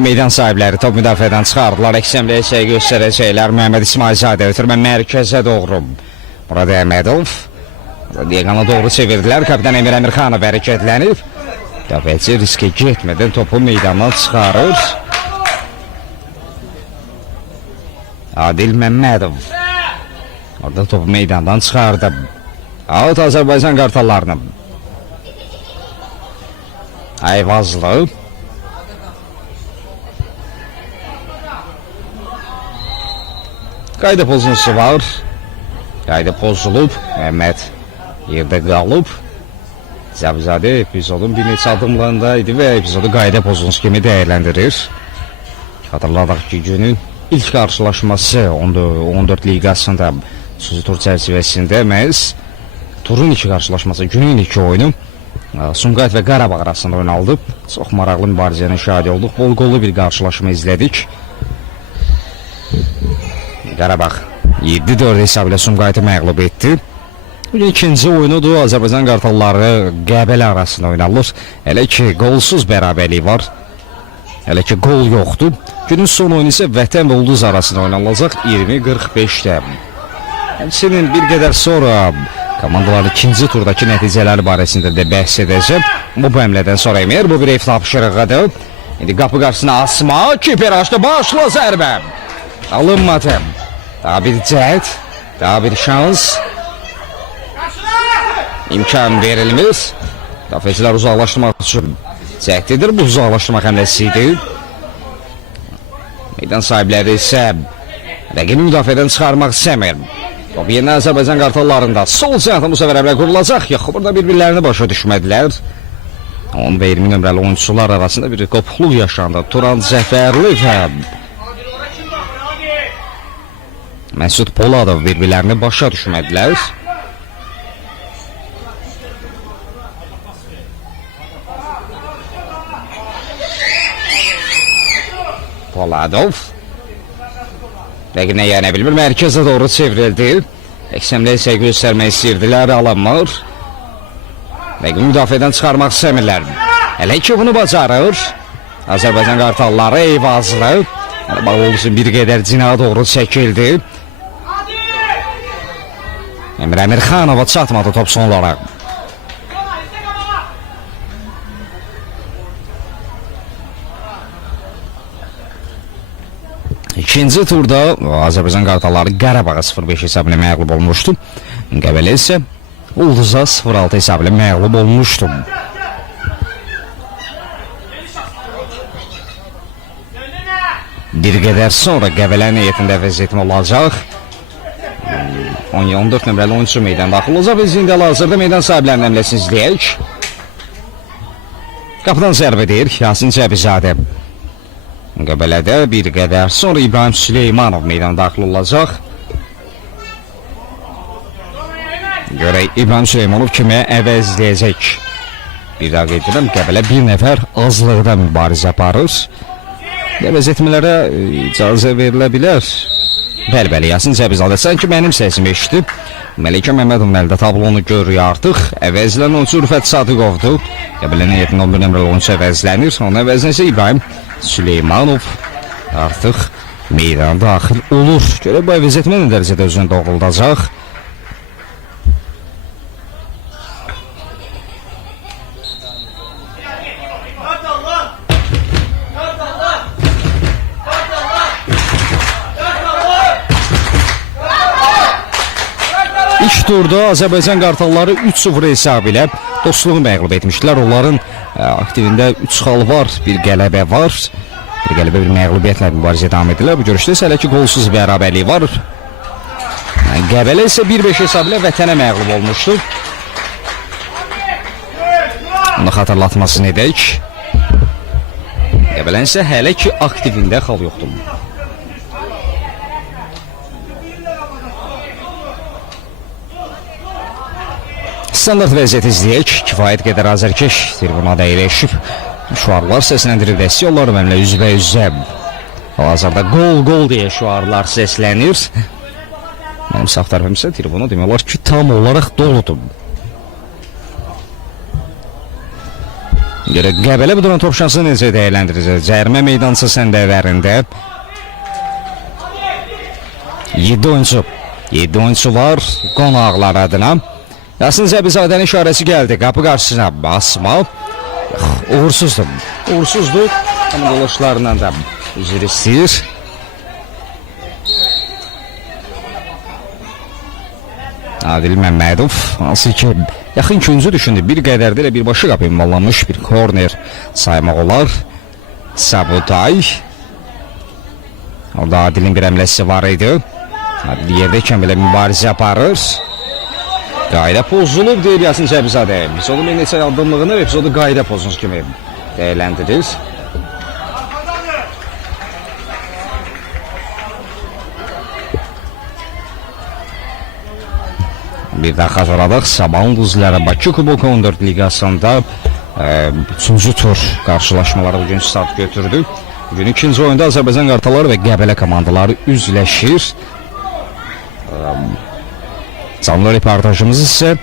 Meydan sahibləri top müdafiədən çıxardılar. Əksəmləyə şey göstərəcəklər. Məhəmməd İsmailzadə ötürmə mərkəzə doğru. Burada Əhmədov. Diaqana doğru çevirdilər. Kapitan Emir Əmirxanov hərəkətlənib. Müdafiəçi riskə getmədən topu meydandan çıxarır. Adil Məmmədov. Orada topu meydandan çıxardı. Out Azərbaycan Qartallarını. Ayvazlı. Qayda pozuntusu var. Qayda pozulub. Məhəmməd yerdə qalıb. Zəbzadə epizodun bir neçə adımlarında idi və epizodu qayda pozuntusu kimi dəyərləndirir. Xatırladaq ki, günün ilk qarşılaşması 14 liqasında Suzi tur çərçivəsində məhz turun iki qarşılaşması, günün iki oyunu Sumqayıt və Qarabağ arasında oynanıldı. Çox maraqlı mübarizənin şahidi olduq. Bol qollu bir qarşılaşma izlədik. Qarabağ 7-4 hesabı ilə Sumqayıtı məğlub etdi. Bugün ikinci oyunudur. Azərbaycan Qartalları Qəbələ arasında oynanılır. Hələ ki qolsuz bərabərlik var. Hələ ki qol yoxdur. Günün son oyunu isə Vətən və Ulduz arasında oynanılacaq 20:45-də. Həmçinin bir qədər sonra komandaların ikinci turdakı nəticələri barəsində də bəhs edəcəm. Bu həmlədən sonra Emir, bu bir ev tapşırığıdır. İndi qapı qarşısına Asma, kiper açdı, başla zərbə. Alınmadı. Daha bir cəhət, daha bir şans. İmkan verilmir. Müdafiəçilər uzaqlaşdırmaq üçün cəhdidir. Bu uzaqlaşdırmaq həmləsi idi. Meydan sahibləri isə rəqibi müdafiədən çıxarmaq istəmir. Top yeni Azərbaycan Qartallarında sol cəhətə bu səfər əmrə qurulacaq. Yox, burada bir-birlərini başa düşmədilər. 10 və 20 nömrəli oyuncular arasında bir qopluq yaşandı. Turan Zəfərli və Məsud Poladov bir-birlərini başa düşmədilər. Poladov rəqibinə yenə bilmir, mərkəzə doğru çevrildi. Əksəmlə isə göstərmək istəyirdilər, alınmır. Rəqibi müdafiədən çıxarmaq istəmirlər. Hələ ki bunu bacarır. Azərbaycan Qartalları Eyvazlı. Bağlıqsın bir qədər cinaya doğru çəkildi. Emir Əmirxanova çatmadı top son olaraq. İkinci turda Azərbaycan Qartalları Qarabağa 0-5 hesabı ilə məğlub olmuşdu. Qəbələ isə Ulduza 0-6 hesabı ilə məğlub olmuşdu. Bir qədər sonra Qəbələ heyətində vəziyyətim olacaq. 14 nömrəli oyuncu meydan daxil olacaq. Biz indi hazırda meydan sahiblərinin əmləsini izləyək. Qapıdan zərbə deyir Yasin Cəbizadə. Qəbələdə bir qədər sonra İbrahim Süleymanov meydan daxil olacaq. Görək İbrahim Süleymanov kimi əvəzləyəcək. Bir daha qeyd edirəm, Qəbələ bir nəfər azlıqda mübarizə aparır. Əvəz etmələrə icazə verilə bilər. Bəli, Yasin Cəbizadə, sanki mənim səsimi eşitib. Məlikə Məmmədovun əldə tablonu görürük artıq. Əvəzlənən oyuncu Rüfət Sadıqovdur. Qəbələnin heyətində 11 nömrəli oyuncu əvəzlənir. Onun əvəzinə isə İbrahim Süleymanov artıq meydana daxil olur. Görək bu əvəz etmə nə dərəcədə özünü doğruldacaq. İlk turda Azərbaycan Qartalları 3-0 hesabı ilə dostluğu məğlub etmişdilər. Onların aktivində 3 xal var, bir qələbə var. Bir qələbə, bir məğlubiyyətlə mübarizə davam edirlər. Bu görüşdə isə hələ ki qolsuz bərabərlik var. Qəbələ isə 1-5 hesabı ilə Vətənə məğlub olmuşdu. Onu xatırlatmasını edək. Qəbələnin isə hələ ki aktivində xal yoxdur. Standart vəziyyət izləyək. Kifayət qədər azərkeş tribunada əyləşib şüarlar səsləndirir. Yolları mənimlə üzbə-üzə. Hal-hazırda qol deyə şüarlar səslənir. Mənim sağ tərəfim isə tribuna demək olar ki, tam olaraq doludur. Qəbələ bu duran top şansını necə dəyərləndirəcək? Cərimə meydançı səndələrində 7 oyuncu var qonaqlar adına. Yasin Cəbizadənin işarəsi gəldi. Qapı qarşısına basma. Uğursuzdur. Amma dolaşlarından da üzr istəyir. Adil Məmmədov hansı ki yaxın küncü düşündü. Bir qədərdə elə birbaşa qapı ünvanlanmış bir korner saymaq olar. Sabutay. Orada Adilin bir əmləsi var idi. Yerdəykən belə mübarizə aparır. Qayda pozulub deyir Yasin Cəbizadə. Epizodu neçə addımlığını və epizodu qayda pozunuz kimi dəyərləndirir. Bir daha xatırladıq, Sabahın Ulduzları Bakı Kuboku 14 liqasında 3-cü tur qarşılaşmaları bugün start götürdü. Bugün ikinci oyunda Azərbaycan Qartalları və Qəbələ komandaları üzləşir. Canlı reportajımız isə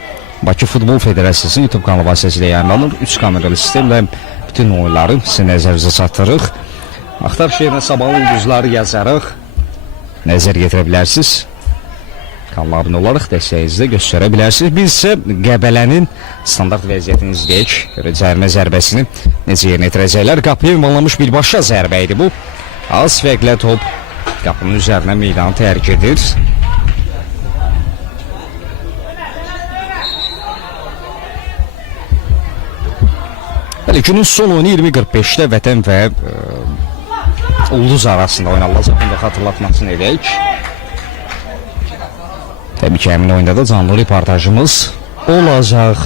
Bakı Futbol Federasiyasının YouTube kanalı vasitəsilə yayınlanır. 3 kameralı sistemlə bütün oyunları sizin nəzərinizə çatdırırıq. Axtarış yerinə Sabahın Ulduzları yazarıq. Nəzər yetirə bilərsiniz. Kanala abunə olaraq dəstəyinizi göstərə bilərsiniz. Biz isə Qəbələnin standart vəziyyətini izləyək. Cərimə zərbəsini necə yerinə yetirəcəklər. Qapıya ünvanlanmış birbaşa zərbə idi bu. Az fərqlə top qapının üzərinə meydanı tərk edir. Bəli, günün son oyunu 20:45-də Vətən və Ulduz arasında oynanılacaq. Bunu da xatırlatmasını edək. Təbii ki, həmin oyunda da canlı reportajımız olacaq.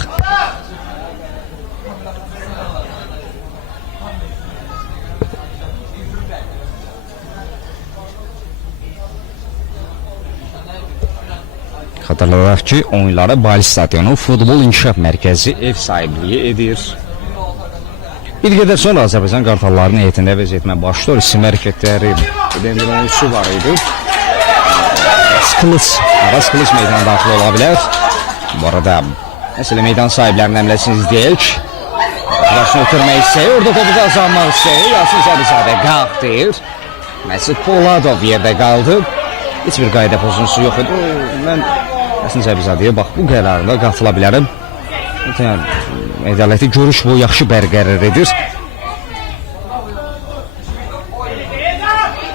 Xatırladaq ki, oyunları Bali Stadionu Futbol İnkişaf Mərkəzi ev sahibliyi edir. Bir qədər sonra Azərbaycan Qartallarının heyətində vəziyyətmə başlıyor. İsim hərəkətləri edən bir oyuncusu var idi. Aras Kılıç meydana daxil ola bilər. Bu arada məsələ meydan sahiblərinin əmləsini izləyək. Başını ötürmək istəyir. Orada topu qazanmaq istəyir. Yasin Cəbizadə qalxdır. Məsud Poladov yerdə qaldı. Heç bir qayda pozuntusu yox idi. Mən Yasin Cəbizadəyə bax bu qərarla qatıla bilərəm. Ədaləti görüş bu yaxşı bərqərar edir.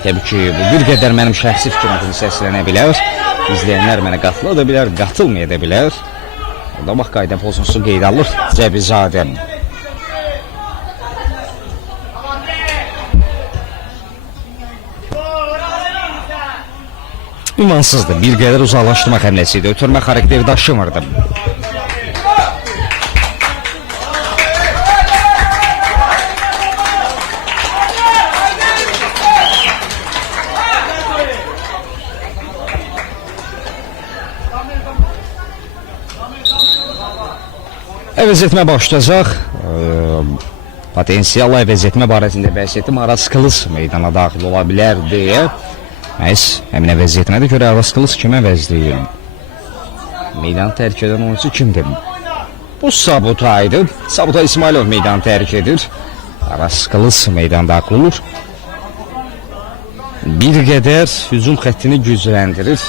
Təbii ki, bu bir qədər mənim şəxsi fikrim kimi səslənə bilər. İzləyənlər mənə qatıla da bilər, qatılmaya da bilər. Burada bax, qayda pozuntusu qeyd alır Cəbizadə. İmansızdır, bir qədər uzaqlaşdırmaq həmləsi idi, ötürmə xarakteri daşımırdı. Əvəzetmə başlayacaq. Potensial əvəzetmə barəsində bəhs etdim. Aras Kılıç meydana daxil ola bilər deyə. Həmin əvəzetmə də görə Aras Kılıç kimə əvəzləyir? Meydanı tərk edən oyuncu kimdir? Bu Sabutaydı. Sabutay İsmailov meydanı tərk edir. Aras Kılıç meydan daxil olur. Bir qədər hücum xəttini gücləndirir.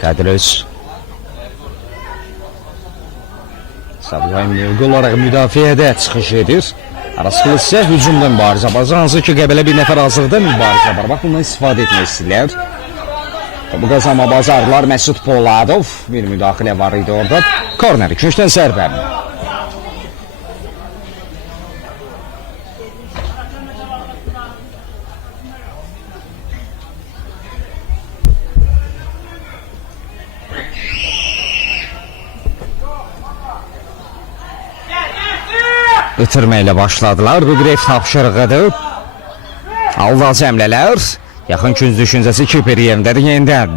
Qadiröz Sabutay mövqe olaraq müdafiədə çıxış edir. Aras Kılıç isə hücumda mübarizə var. Hansı ki, Qəbələ bir nəfər hazırda mübarizə var. Bax, bundan istifadə etmək istəyirlər. Bu qazanma bazarlar Məsud Poladov. Bir müdaxilə var idi orada. Korner, köşdən sərbə. Ötürməklə başladılar. Bu bir ev tapşırığıdır. Aldaz əmlələr. Yaxın küz düşüncəsi kiper yerindədir yenidən.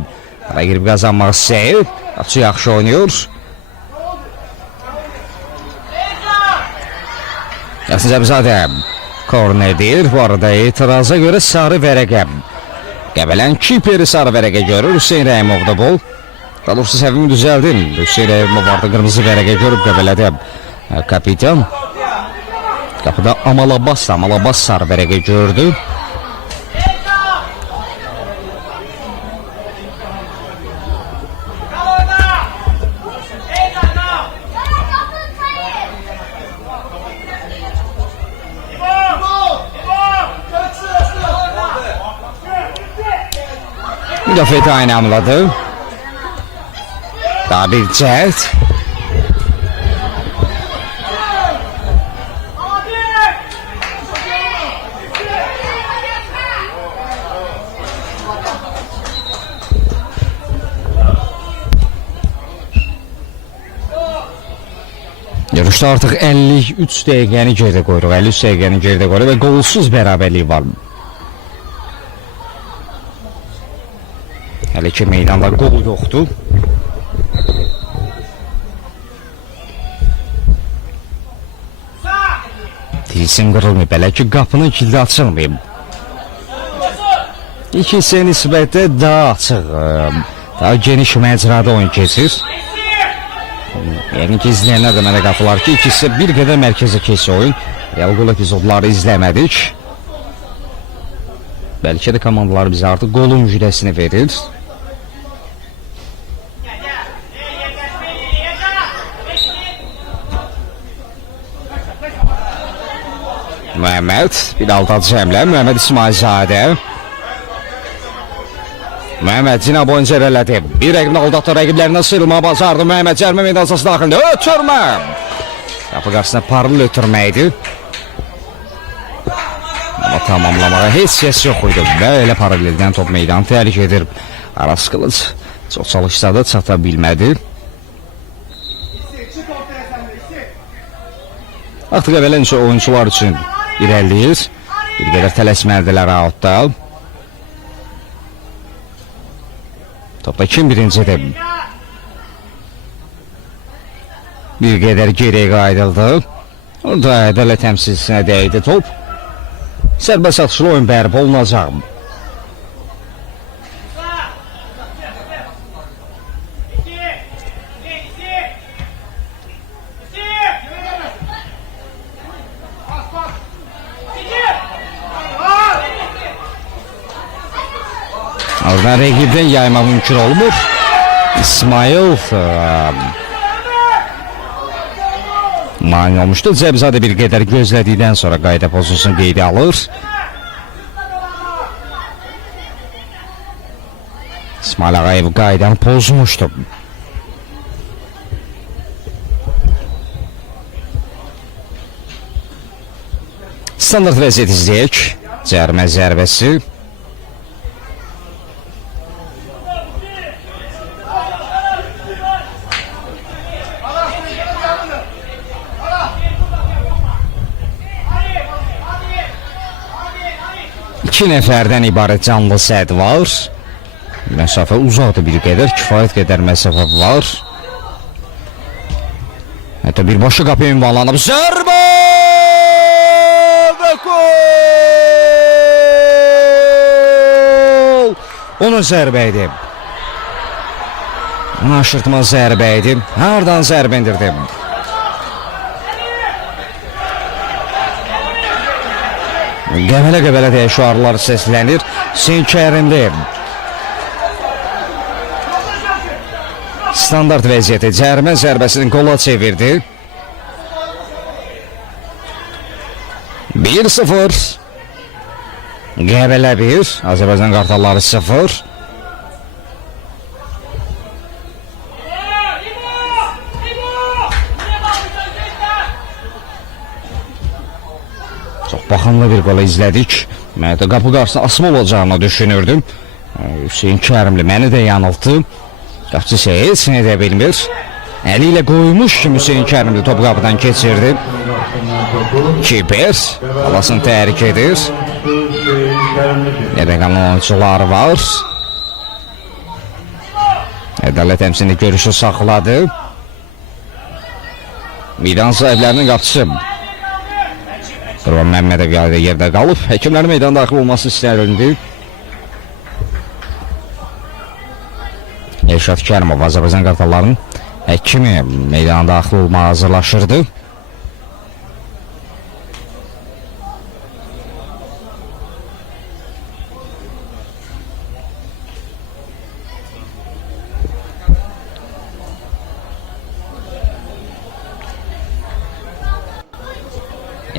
Buna girib qazanmaq istəyir. Açı yaxşı oynuyor. Yasin Cəbizadə kornerdir. Bu arada itiraza görə sarı vərəqə. Qəbələn kiperi sarı vərəqə görür. Hüseyin Rəhimov da bol. Daha doğrusu səvimi düzəldim. Hüseyin Rəhimov vardı. Qırmızı vərəqə görüb Qəbələdə kapitan. Qapıda Amal Abbas sarı vərəqə gördü. Müdafiə aynamladı. Daha bir cəhd. Görüşdə artıq 53 dəqiqəni geridə qoyuruq. 53 dəqiqəni geridə qoyuruq və qolsuz bərabərlik var. Hələ ki meydanda qol yoxdur. Tilsim qırılmayıb, hələ ki qapının kilidi açılmayıb. İki hissəyə nisbətdə daha açıq, daha geniş məcrada oyun keçir. Yəni ki, izləyənlər də mənə qapılar ki, iki hissə bir qədər mərkəzə keçir oyun. Real qol epizodları izləmədik. Bəlkə də komandalar bizə artıq qolun müjdəsini verir. Məhəmməd, bir altıncı həmlə, Məhəmməd İsmailzadə. Məhəmməd Zina boyunca irələdi. Bir rəqibini aldatdı, rəqiblərindən sıyrılmağa bacardı. Məhəmməd cərmə meydansası daxilində ötürmə. Qapı qarşısında parıl ötürməkdi. Amma tamamlamağa heç səs yox idi. Belə paraleldən top meydanı təhlük edir. Aras Qılıc çox çalışsa da çata bilmədi. Artıq əvvələn oyuncular üçün irəliyir. Bir qədər tələsməlidirlər outda. Topda kim birincidir? Bir qədər geriyə qayıdıldı. Orada ədalət təmsilçisinə dəydi top. Sərbəst atışlı oyun bərpa olunacaq. Oradan rəqibdən yaymaq mümkün olmur. İsmail mani olmuşdu. Cəbzadə bir qədər gözlədikdən sonra qayda pozisiyonu qeydə alır. İsmail Ağayev qaydanı pozmuşdu. Standart vəziyyət izləyək. Cərmə zərbəsi. İki nəfərdən ibarət canlı səd var. Məsafə uzaqdır bir qədər, kifayət qədər məsafə var. Hətta birbaşa qapıya ünvanlanıb. Zərbə! Və gol! Onun zərbə idi. Onun aşırtma zərbə idi. Hardan zərbə indirdi? Qəbələ-qəbələ deyə şuarlar səslənir. Hüseyn Kərimli. Standart vəziyyəti cərmə zərbəsini qola çevirdi. 1-0. Qəbələ 1, Azərbaycan Qartalları 0. Çox baxımlı bir qola izlədik. Mən də qapı qarşısında asma olacağını düşünürdüm. Hüseyn Kərimli məni də yanıltdı. Qapıcı isə heç nə edə bilmir. Əli ilə qoymuş kimi Hüseyn Kərimli topu qapıdan keçirdi. Kiper alasını təhrik edir. Yədəqanlı oyuncular var. Ədalət təmsilini görüşü saxladı. Meydan sahiblərinin qapıcısı Qurban Məmmədov yerdə qalıb. Həkimlərin meydana daxil olması istənildi. Elşad Kərimov Azərbaycan Qartallarının həkimi meydana daxil olmağa hazırlaşırdı.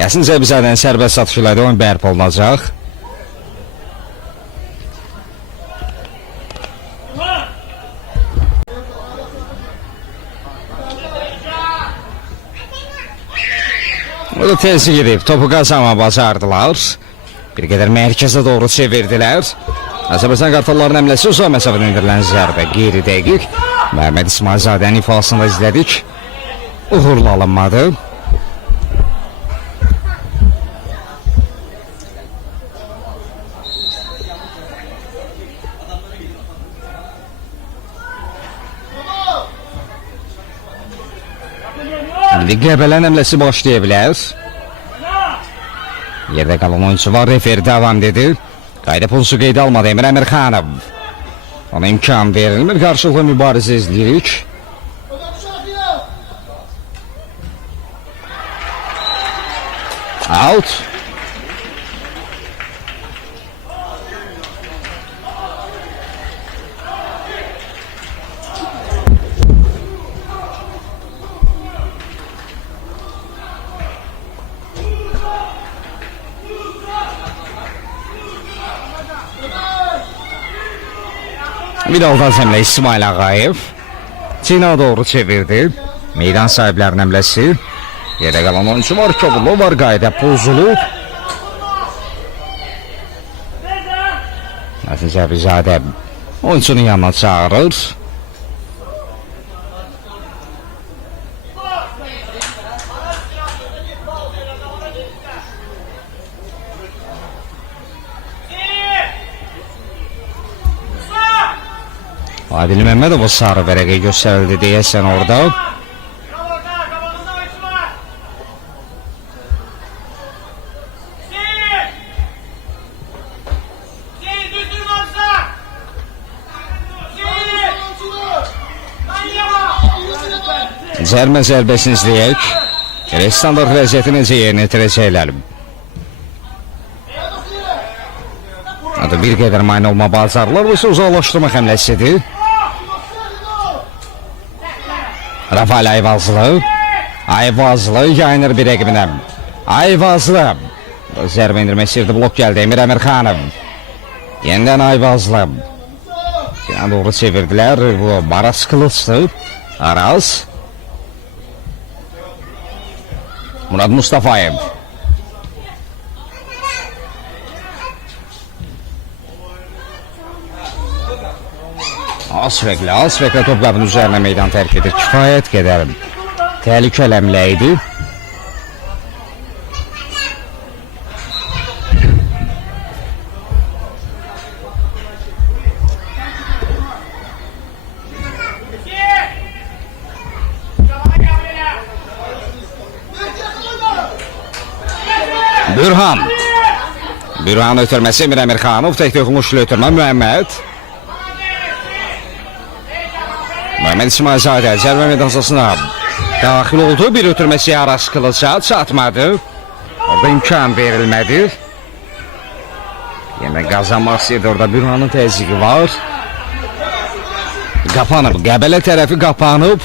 Yasin Cəbizadənin sərbəst atışıyla oyun bərpa olunacaq. Burada tezlik edib, topu qazanma bacardılar. Bir qədər mərkəzə doğru çevirdilər. Azərbaycan Qartallarının əmləsi uzaq məsafədən indirilən zərbə qeyri-dəqiq. Məhəmməd İsmailzadənin ifasında izlədik. uğurlu alınmadı. İndi Qəbələ əmləsi başlaya bilər. Yerdə qalan oyuncu var, referi davam dedi. Qayda pulsu qeydə almadı Emir Əmirxanov. Ona imkan verilmir, qarşılıqlı mübarizə izləyirik. Out. Bir aldan zemlə İsmail Ağayev Çina doğru çevirdi. Meydan sahiblərinin əmləsi. Yerə qalan oyuncu var, Kobulov var, qayda pozulub. Aziz Əbizadə oyuncunun yanına çağırır. Adil Məmmədov sarı vərəqə göstərildi deyəsən orada. Cərmə zərbəsini izləyək. Standart vəziyyəti necə yerinə yetirəcəklər. Bir qədər mayın olma bazarlar, bu ise uzaqlaşdırma həmləsidir. Rafael Ayvazlı. Ayvazlı yayınır bir rəqibinə. Ayvazlı. Zərbə indirmə istəyirdi, blok gəldi Emir Əmirxanov. Yeniden Ayvazlı. Yana doğru çevirdilər. Bu Baras Kılıçdı. Araz. Murad Mustafayev. Asfeklə top qabının üzərinə meydan tərk edir. Kifayət qədər təhlükəli həmlə idi. Bürhan ötürməsi Emir Əmirxanov, tek toxunuşlu ötürmə Mühəmməd. Məhəmməd İsmailzadə zərbə meydasasına daxil oldu. Bir ötürməsi Aras Kılıca çatmadı. Orada imkan verilmədi. Yenə qazanmaq istəyirdi, orada Bürhanın təzyiqi var. Qapanıb, Qəbələ tərəfi qapanıb.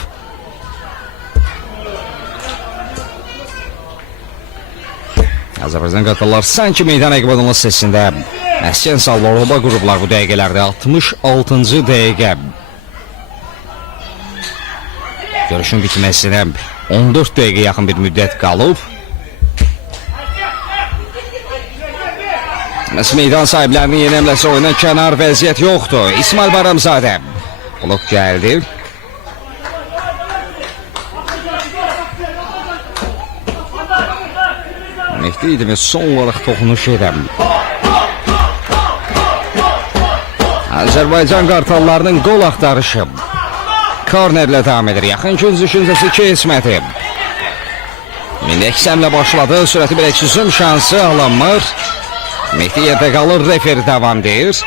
Azərbaycan qatarlar sanki meydan əqbadının sesində məsken sallarıba qurublar bu dəqiqələrdə. 66-cı dəqiqə. Görüşün bitməsinə 14 dəqiqə yaxın bir müddət qalıb. Meydan sahiblərinin yeni əmləsi oyuna kənar vəziyyət yoxdur. İsmail Baramzadə. Blok gəldi. Mehdi idi və son olaraq toxunuş edəm. Azərbaycan qartallarının qol axtarışı. Kornerlə davam edir. Yaxın gün düşüncəsi keçmədi. Mindeksəmlə başladı. Sürəti bir eksüzüm şansı alınmır. Mehdi yerdə qalır. Referi davam deyir.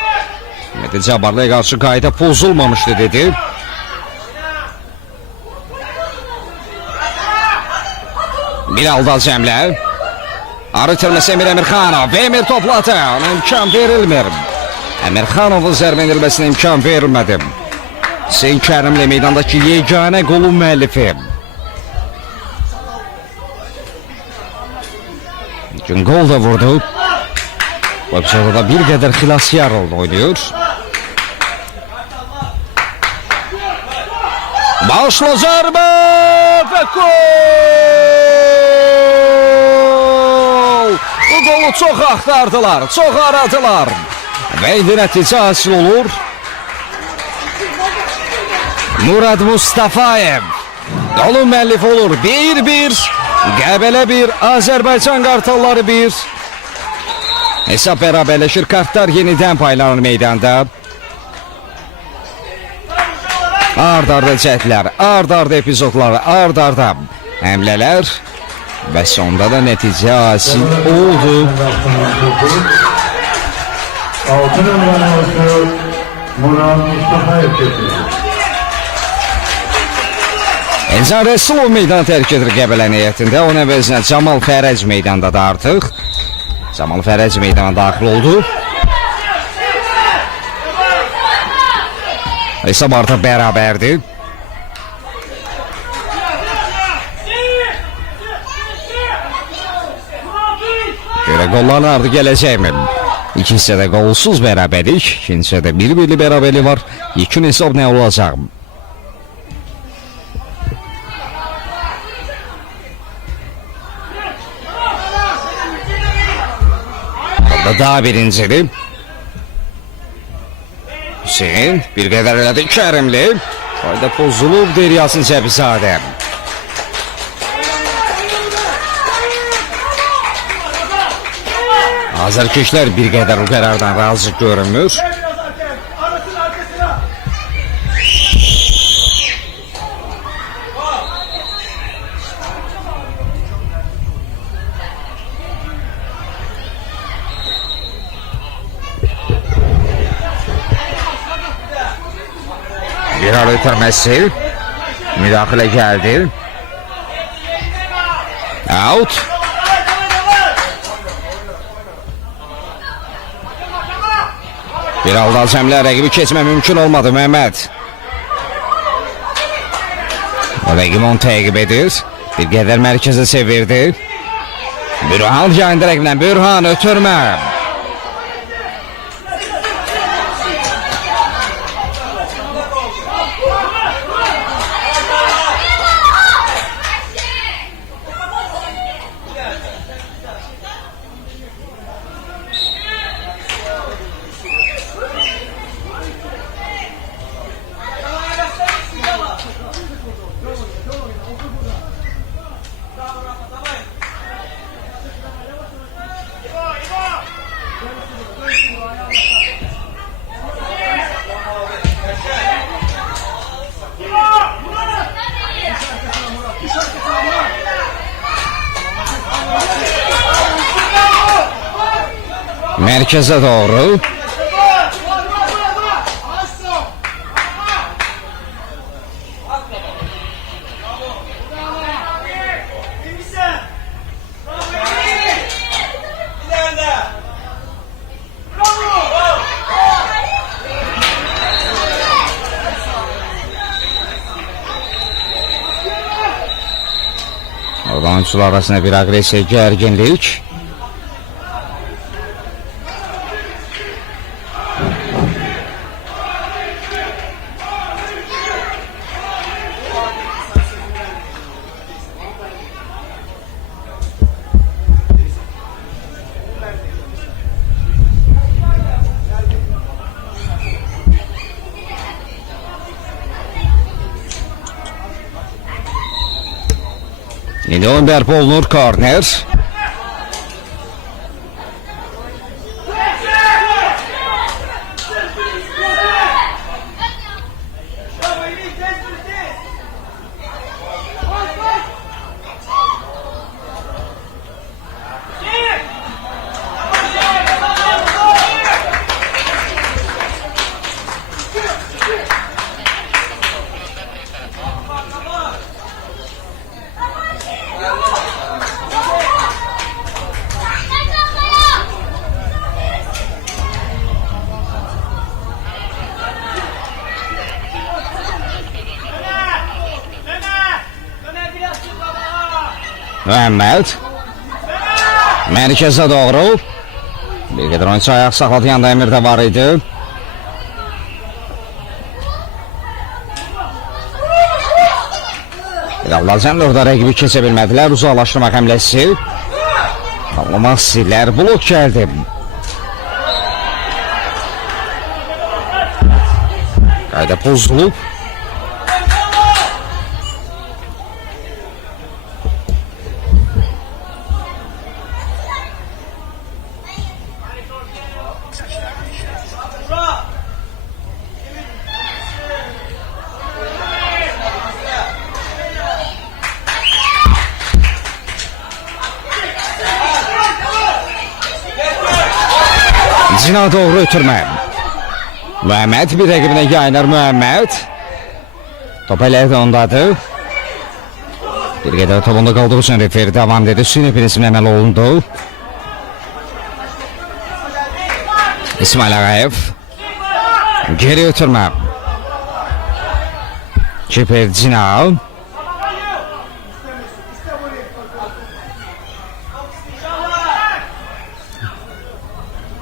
Mehdi Cabarlıya qarşı qayda pozulmamışdı dedi. Bir aldal cəmlə. Arı itirməsi Emir Əmirxanov. Emir topladı. Ona imkan verilmir. Əmirxanovun zərbə endirilməsinə imkan verilmədi. Hüseyin Kərimlə meydandakı yeganə qolun müəllifi. Gün gol da vurdu. Bu episodda bir qədər xilaskar oldu oynuyor. Başla zərbə və gol! Bu golu çox axtardılar, çox aradılar. Və indi nəticə hasil olur. Murad Mustafayev Dolu müəllif olur. 1-1. Qəbələ 1, Azərbaycan Qartalları 1. Hesab bərabərləşir. Kartlar yenidən paylanır meydanda. Ard-arda cəhdlər, ard-arda epizodlar, ard-arda həmlələr və sonda da nəticə hasil oldu. 6 nömrəli Murad Mustafayev keçirdi. Elcan Rəsulov meydan tərk edir Qəbələ heyətində. Onun əvəzinə Camal Fərəc meydanda da artıq. Camal Fərəc meydana daxil oldu. Hesab artıq bərabərdir. Görə qolların ardı gələcəkmi? İki hissədə qolsuz bərabərlik, ikinci hissədə bir-birli bərabərlik var. Yekun hesab nə olacaq? Burada daha birincidir. Hüseyin bir qədər elədi Kərimli. Qayda pozulub deyir Yasin Cəbizadə. Azərkeşlər bir qədər o qərardan razı görünmür. Biraz hakem. Arasın arkasına. Bir ara ötürməsi. Müdaxilə gəldi. Out. Bir halda Cəmlə rəqibi keçmə mümkün olmadı Məhməd. Rəqib onu təqib edir. Bir qədər mərkəzə çevirdi. Bürhan yayında rəqibdən. Bürhan ötürmə. Mərkəzə doğru. Oradan oyuncular arasında bir agresiya, gərginlik. İndi oyun bərpa olunur, korner. Məhəmməd mərkəzə doğru. Bir qədər oyuncu ayaq saxladı, yanda Əmir də var idi. Lazım orada rəqibi keçə bilmədilər. Uzaqlaşdırmaq həmləsi. Anlamaq istəyirlər. Blok gəldi. Qayda pozulub. Cina doğru ötürmə. Muhammed bir rəqibinə yayınır Muhammed. Top elə də ondadır. Bir qədər topunda qaldığı üçün referi devam dedi. Süni prinsimin əməl olundu. İsmail Ağayev. Geri ötürmə. Kiper Cina.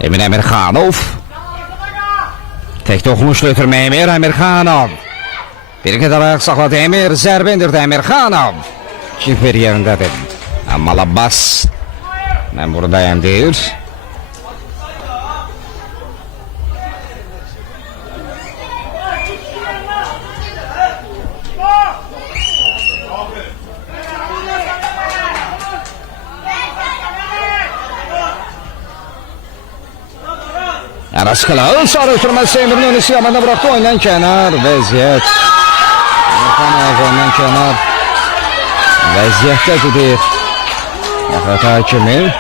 Emin Emirxanov. Tek toxunuşla ötürmə Emir Emirxanov. Bir qədər ayaq saxladı Emir. Zərbə indirdi Emirxanov. Kiper yerindədir. Amma Abbas. Mən buradayım deyir. Aras Kılıç sarı ötürmesi Emir'in önü siyamanda bıraktı, oyundan kenar vəziyyət. Emirxanov oyundan kenar vəziyyətdə deyir. Yaxat hakimi.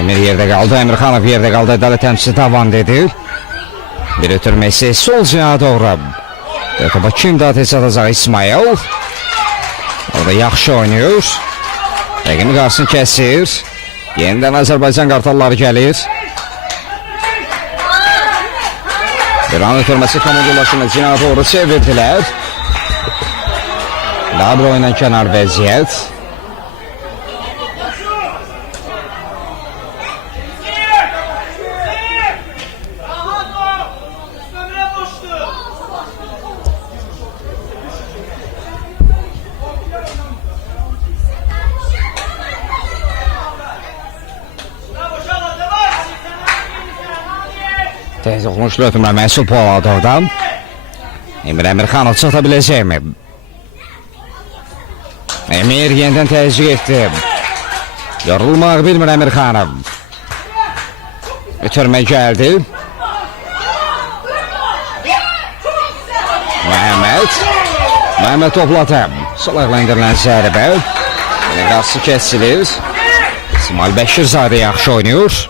Emir yerde kaldı, Emirxanov yerde kaldı, adalet temsilcisi tavan dedi. Bir ötürmesi sol cihaya doğru. Topa kim daha tez atacaq İsmail. Orada yaxşı oynuyor. Rəqimi qarşısını kəsir. Yenidən Azərbaycan qartalları gəlir. Bir an ötürmesi komandolaşını cihaya doğru çevirdilər. Daha bir oyundan kenar vəziyyət. Tez oxunuşlu ötürmə Məsul Poladovdan. Emir Emirxanov çıxda biləcəkmi? Emir yenidən təzyiq etdi. Yorulmaq bilmir Emirxanov. Ötürmə gəldi. Muhammed topladı. Sol ayaqla indirilən zərbə. Qarşısı kəsilir. İsmail Bəşirzadə yaxşı oynuyor.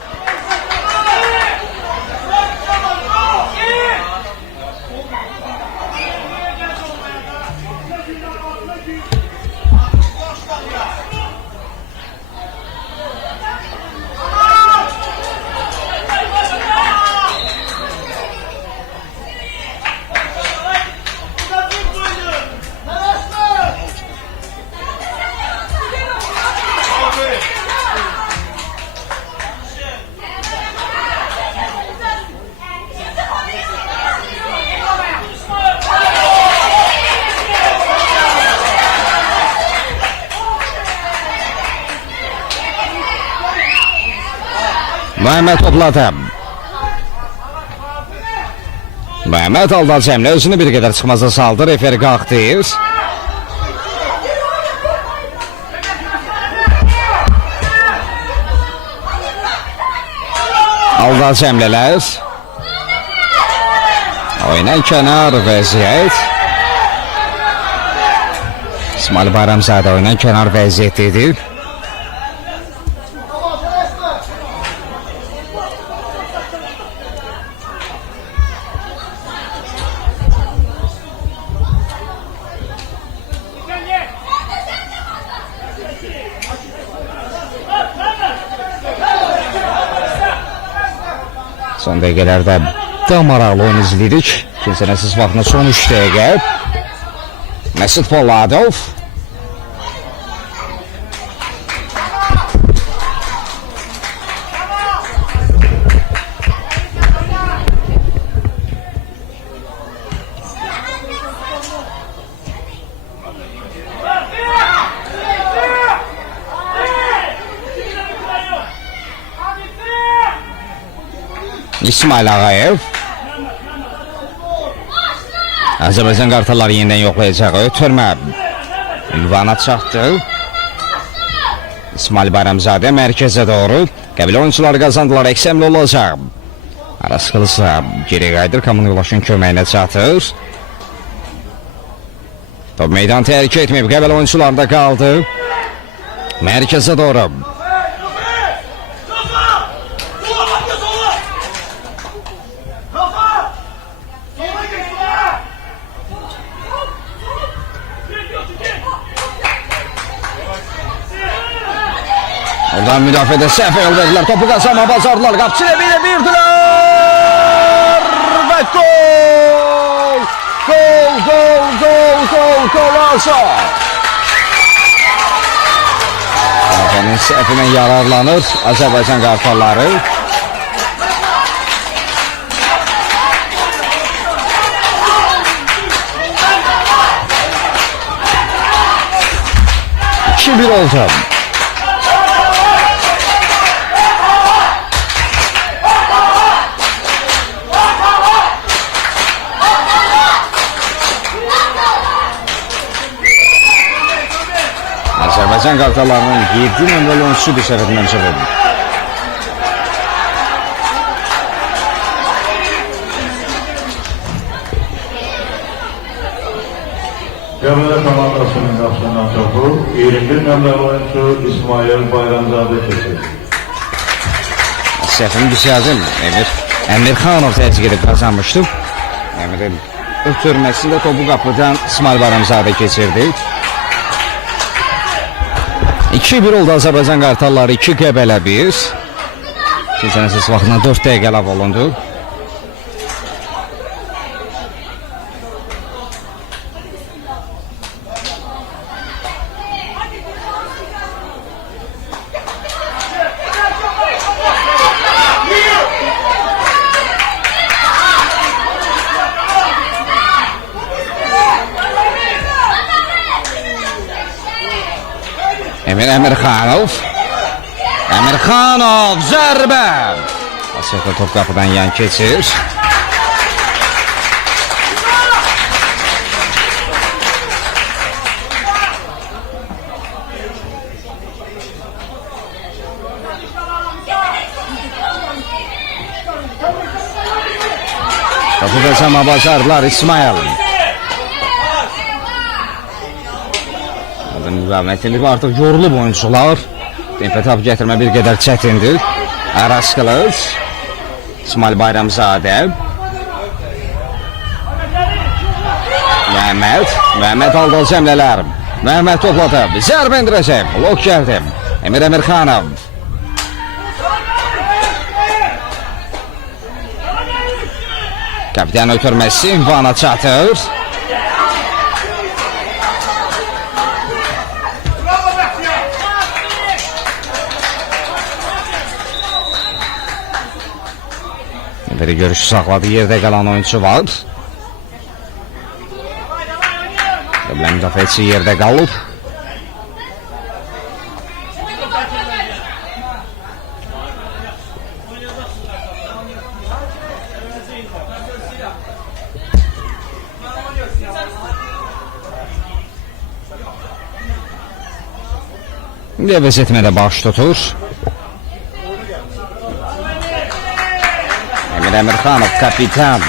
Muhammed topladı. Muhammed aldı cəmlə, özünü bir qədər çıxmaza saldı, referi qalxdı. Aldı cəmlələr. Oyundan kənar vəziyyət. İsmail Bayramzadə oyundan kənar vəziyyətlidir. Son dəqiqələrdə daha maraqlı oyun izləyirik. İkinci nəsiz vaxtında son 3 dəqiqə. Məsud Poladov. İsmail Ağayev. Azərbaycan qartalları yenidən yoxlayacaq. Ötürmə ünvana çatdı. İsmail Bayramzadə mərkəzə doğru. Qəbilə oyuncuları qazandılar. Eksemli olacaq. Aras Qılısa geri qaydır. Kamunulaşın köməyinə çatır. Top meydan tərk etməyib. Qəbilə oyuncularında qaldı. Mərkəzə doğru. Oradan müdafiədə səhv yol verdilər. Topu qazanma bazardılar. Qapçı eviyle birdiler. Ve gol! Gol, gol, gol, gol, gol alsa. Müdafiənin səhvindən yararlanır Azərbaycan qartalları. Bir oldu. Azərbaycan qartallarının 7 nömrəli oyuncusu bir səfərindən çevirdi. Qəbələ komandasının qapısından topu 21 nömrəli oyuncu İsmail Bayramzadə keçir. Səhvini düzəldim. Emirxanov təzyiq edib qazanmışdı. Emirin ötürməsində topu qapıdan İsmail Bayramzadə keçirdi. 2-1 oldu Azərbaycan qartalları, 2 Qəbələ 1. Keçən əsas vaxtına 4 dəqiqə əlavə olundu. Emirxanov. Emirxanov zərbə. Asiyatda top qapıdan yan keçir. Topu qazanma bacardılar İsmail. Müqavimətini artıq yorulub oyuncular. Tempə tap gətirmə bir qədər çətindir. Aras Qılınc, İsmail Bayramzadə, Məhəmməd aldı cəmlələr. Məhəmməd topladı. Zərbə indirəcək. Blok gəldi. Emirxanov. Kapitan ötürməsi ünvana çatır. Bir görüş saxladı, yerdə qalan oyuncu var. Qəbələ müdafiəçi yerdə qalıb. Əvəz etmədə baş tutur. Emirxanov kapitan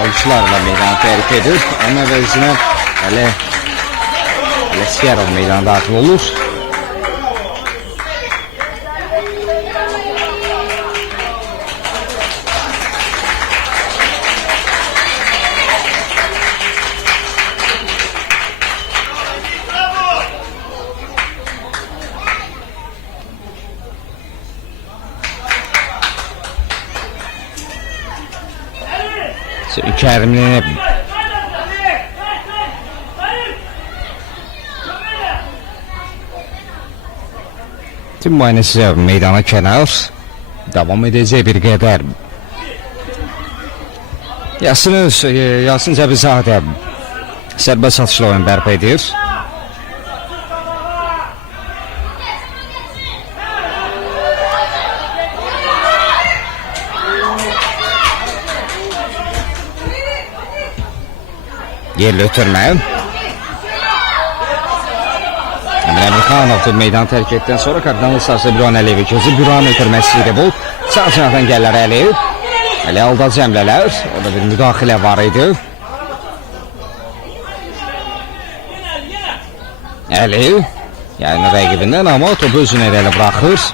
alışlarla meydanı tərk edir. Onun əvəzinə Ələsgərov meydana daxil olur. Kərimli Tim müayinəsi meydana kənar davam edəcək bir qədər. Yasin Cəbizadə sərbəst atışla oyun bərpa edir. Yerli ötürmə. Emre Əmirxanov meydan tərk etdikdən sonra kardinal sahası Büran Əliyev gözü Büran ötürməsi idi bu. Sağ cinahdan gəlirlər Əliyev. Əli alda cəmlələr. Orada bir müdaxilə var idi. Əliyev yəni rəqibindən amma topu özünə irəli buraxır.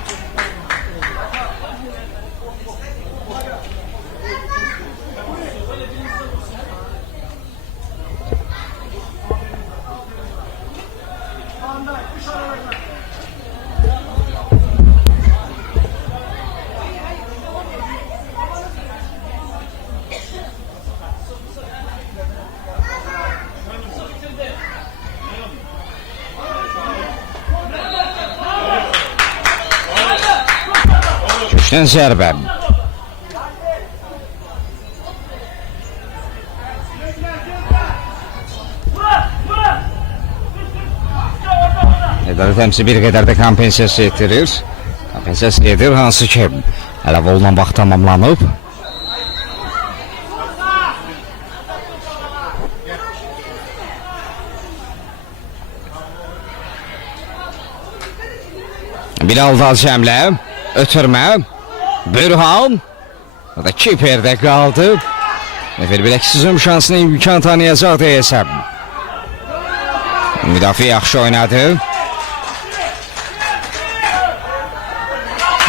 Köşkdən zərbə. İdarə təmsil bir qədər də kompensasiya etdirir. Kompensasiya edir, hansı ki hələ olunan vaxt tamamlanıb. Bilal Cəmlə, ötürmə. Bürhan. O da kiperde kaldı. Efendim biləksizim şansını imkan tanıyacaq deyəsəm. Müdafi yaxşı oynadı.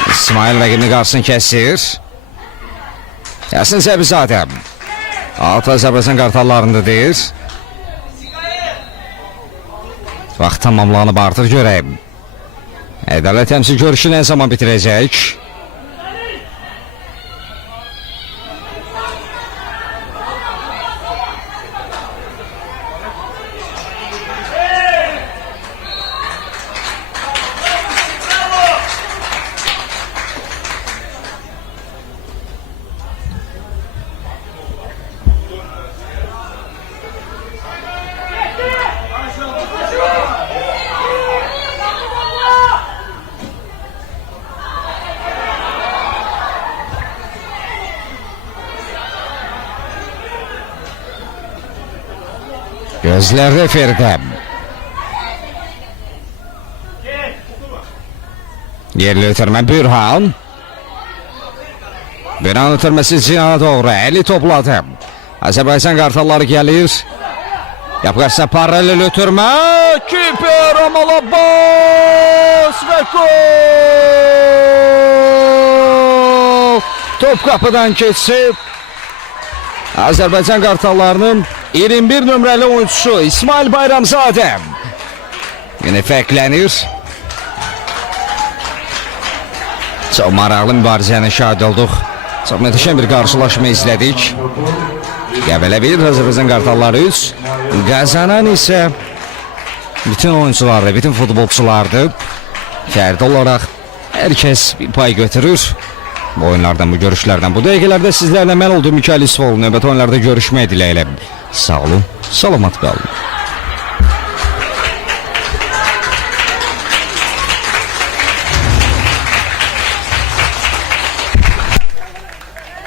İsmail rəqibini qarşısını kəsir. Yasin Zəbizadə. Altı Azərbaycan qartallarındadır. Vaxt tamamlanıb artıq görəyim. Ədalət təmsil görüşü nə zaman bitirəcək? Gözler referide. Yerli ötürmə Bürhan. Bürhan ötürməsi Zinana doğru. Eli topladı. Azərbaycan qartalları gəlir. Yapqarsa paralel ötürmə. Kiper Amal Abbas ve gol. Top kapıdan keçib. Azərbaycan qartallarının 21 nömrəli oyuncusu İsmail Bayramzadə yine fərqlənir. Çox maraqlı mübarizənin şahid olduq. Çox mütəşəm bir qarşılaşma izlədik. Qəbələ 1, Azərbaycan qartalları 3. Qazanan isə bütün oyunculardır, bütün futbolçulardır. Fərdi olaraq hər kəs bir pay götürür. Bu oyunlardan, bu görüşlərdən, bu dəqiqələrdə sizlərlə mən olduğum Mikail İsfaoğlu növbəti oyunlarda görüşmək diləyilə. Sağ olun, salamat qalın.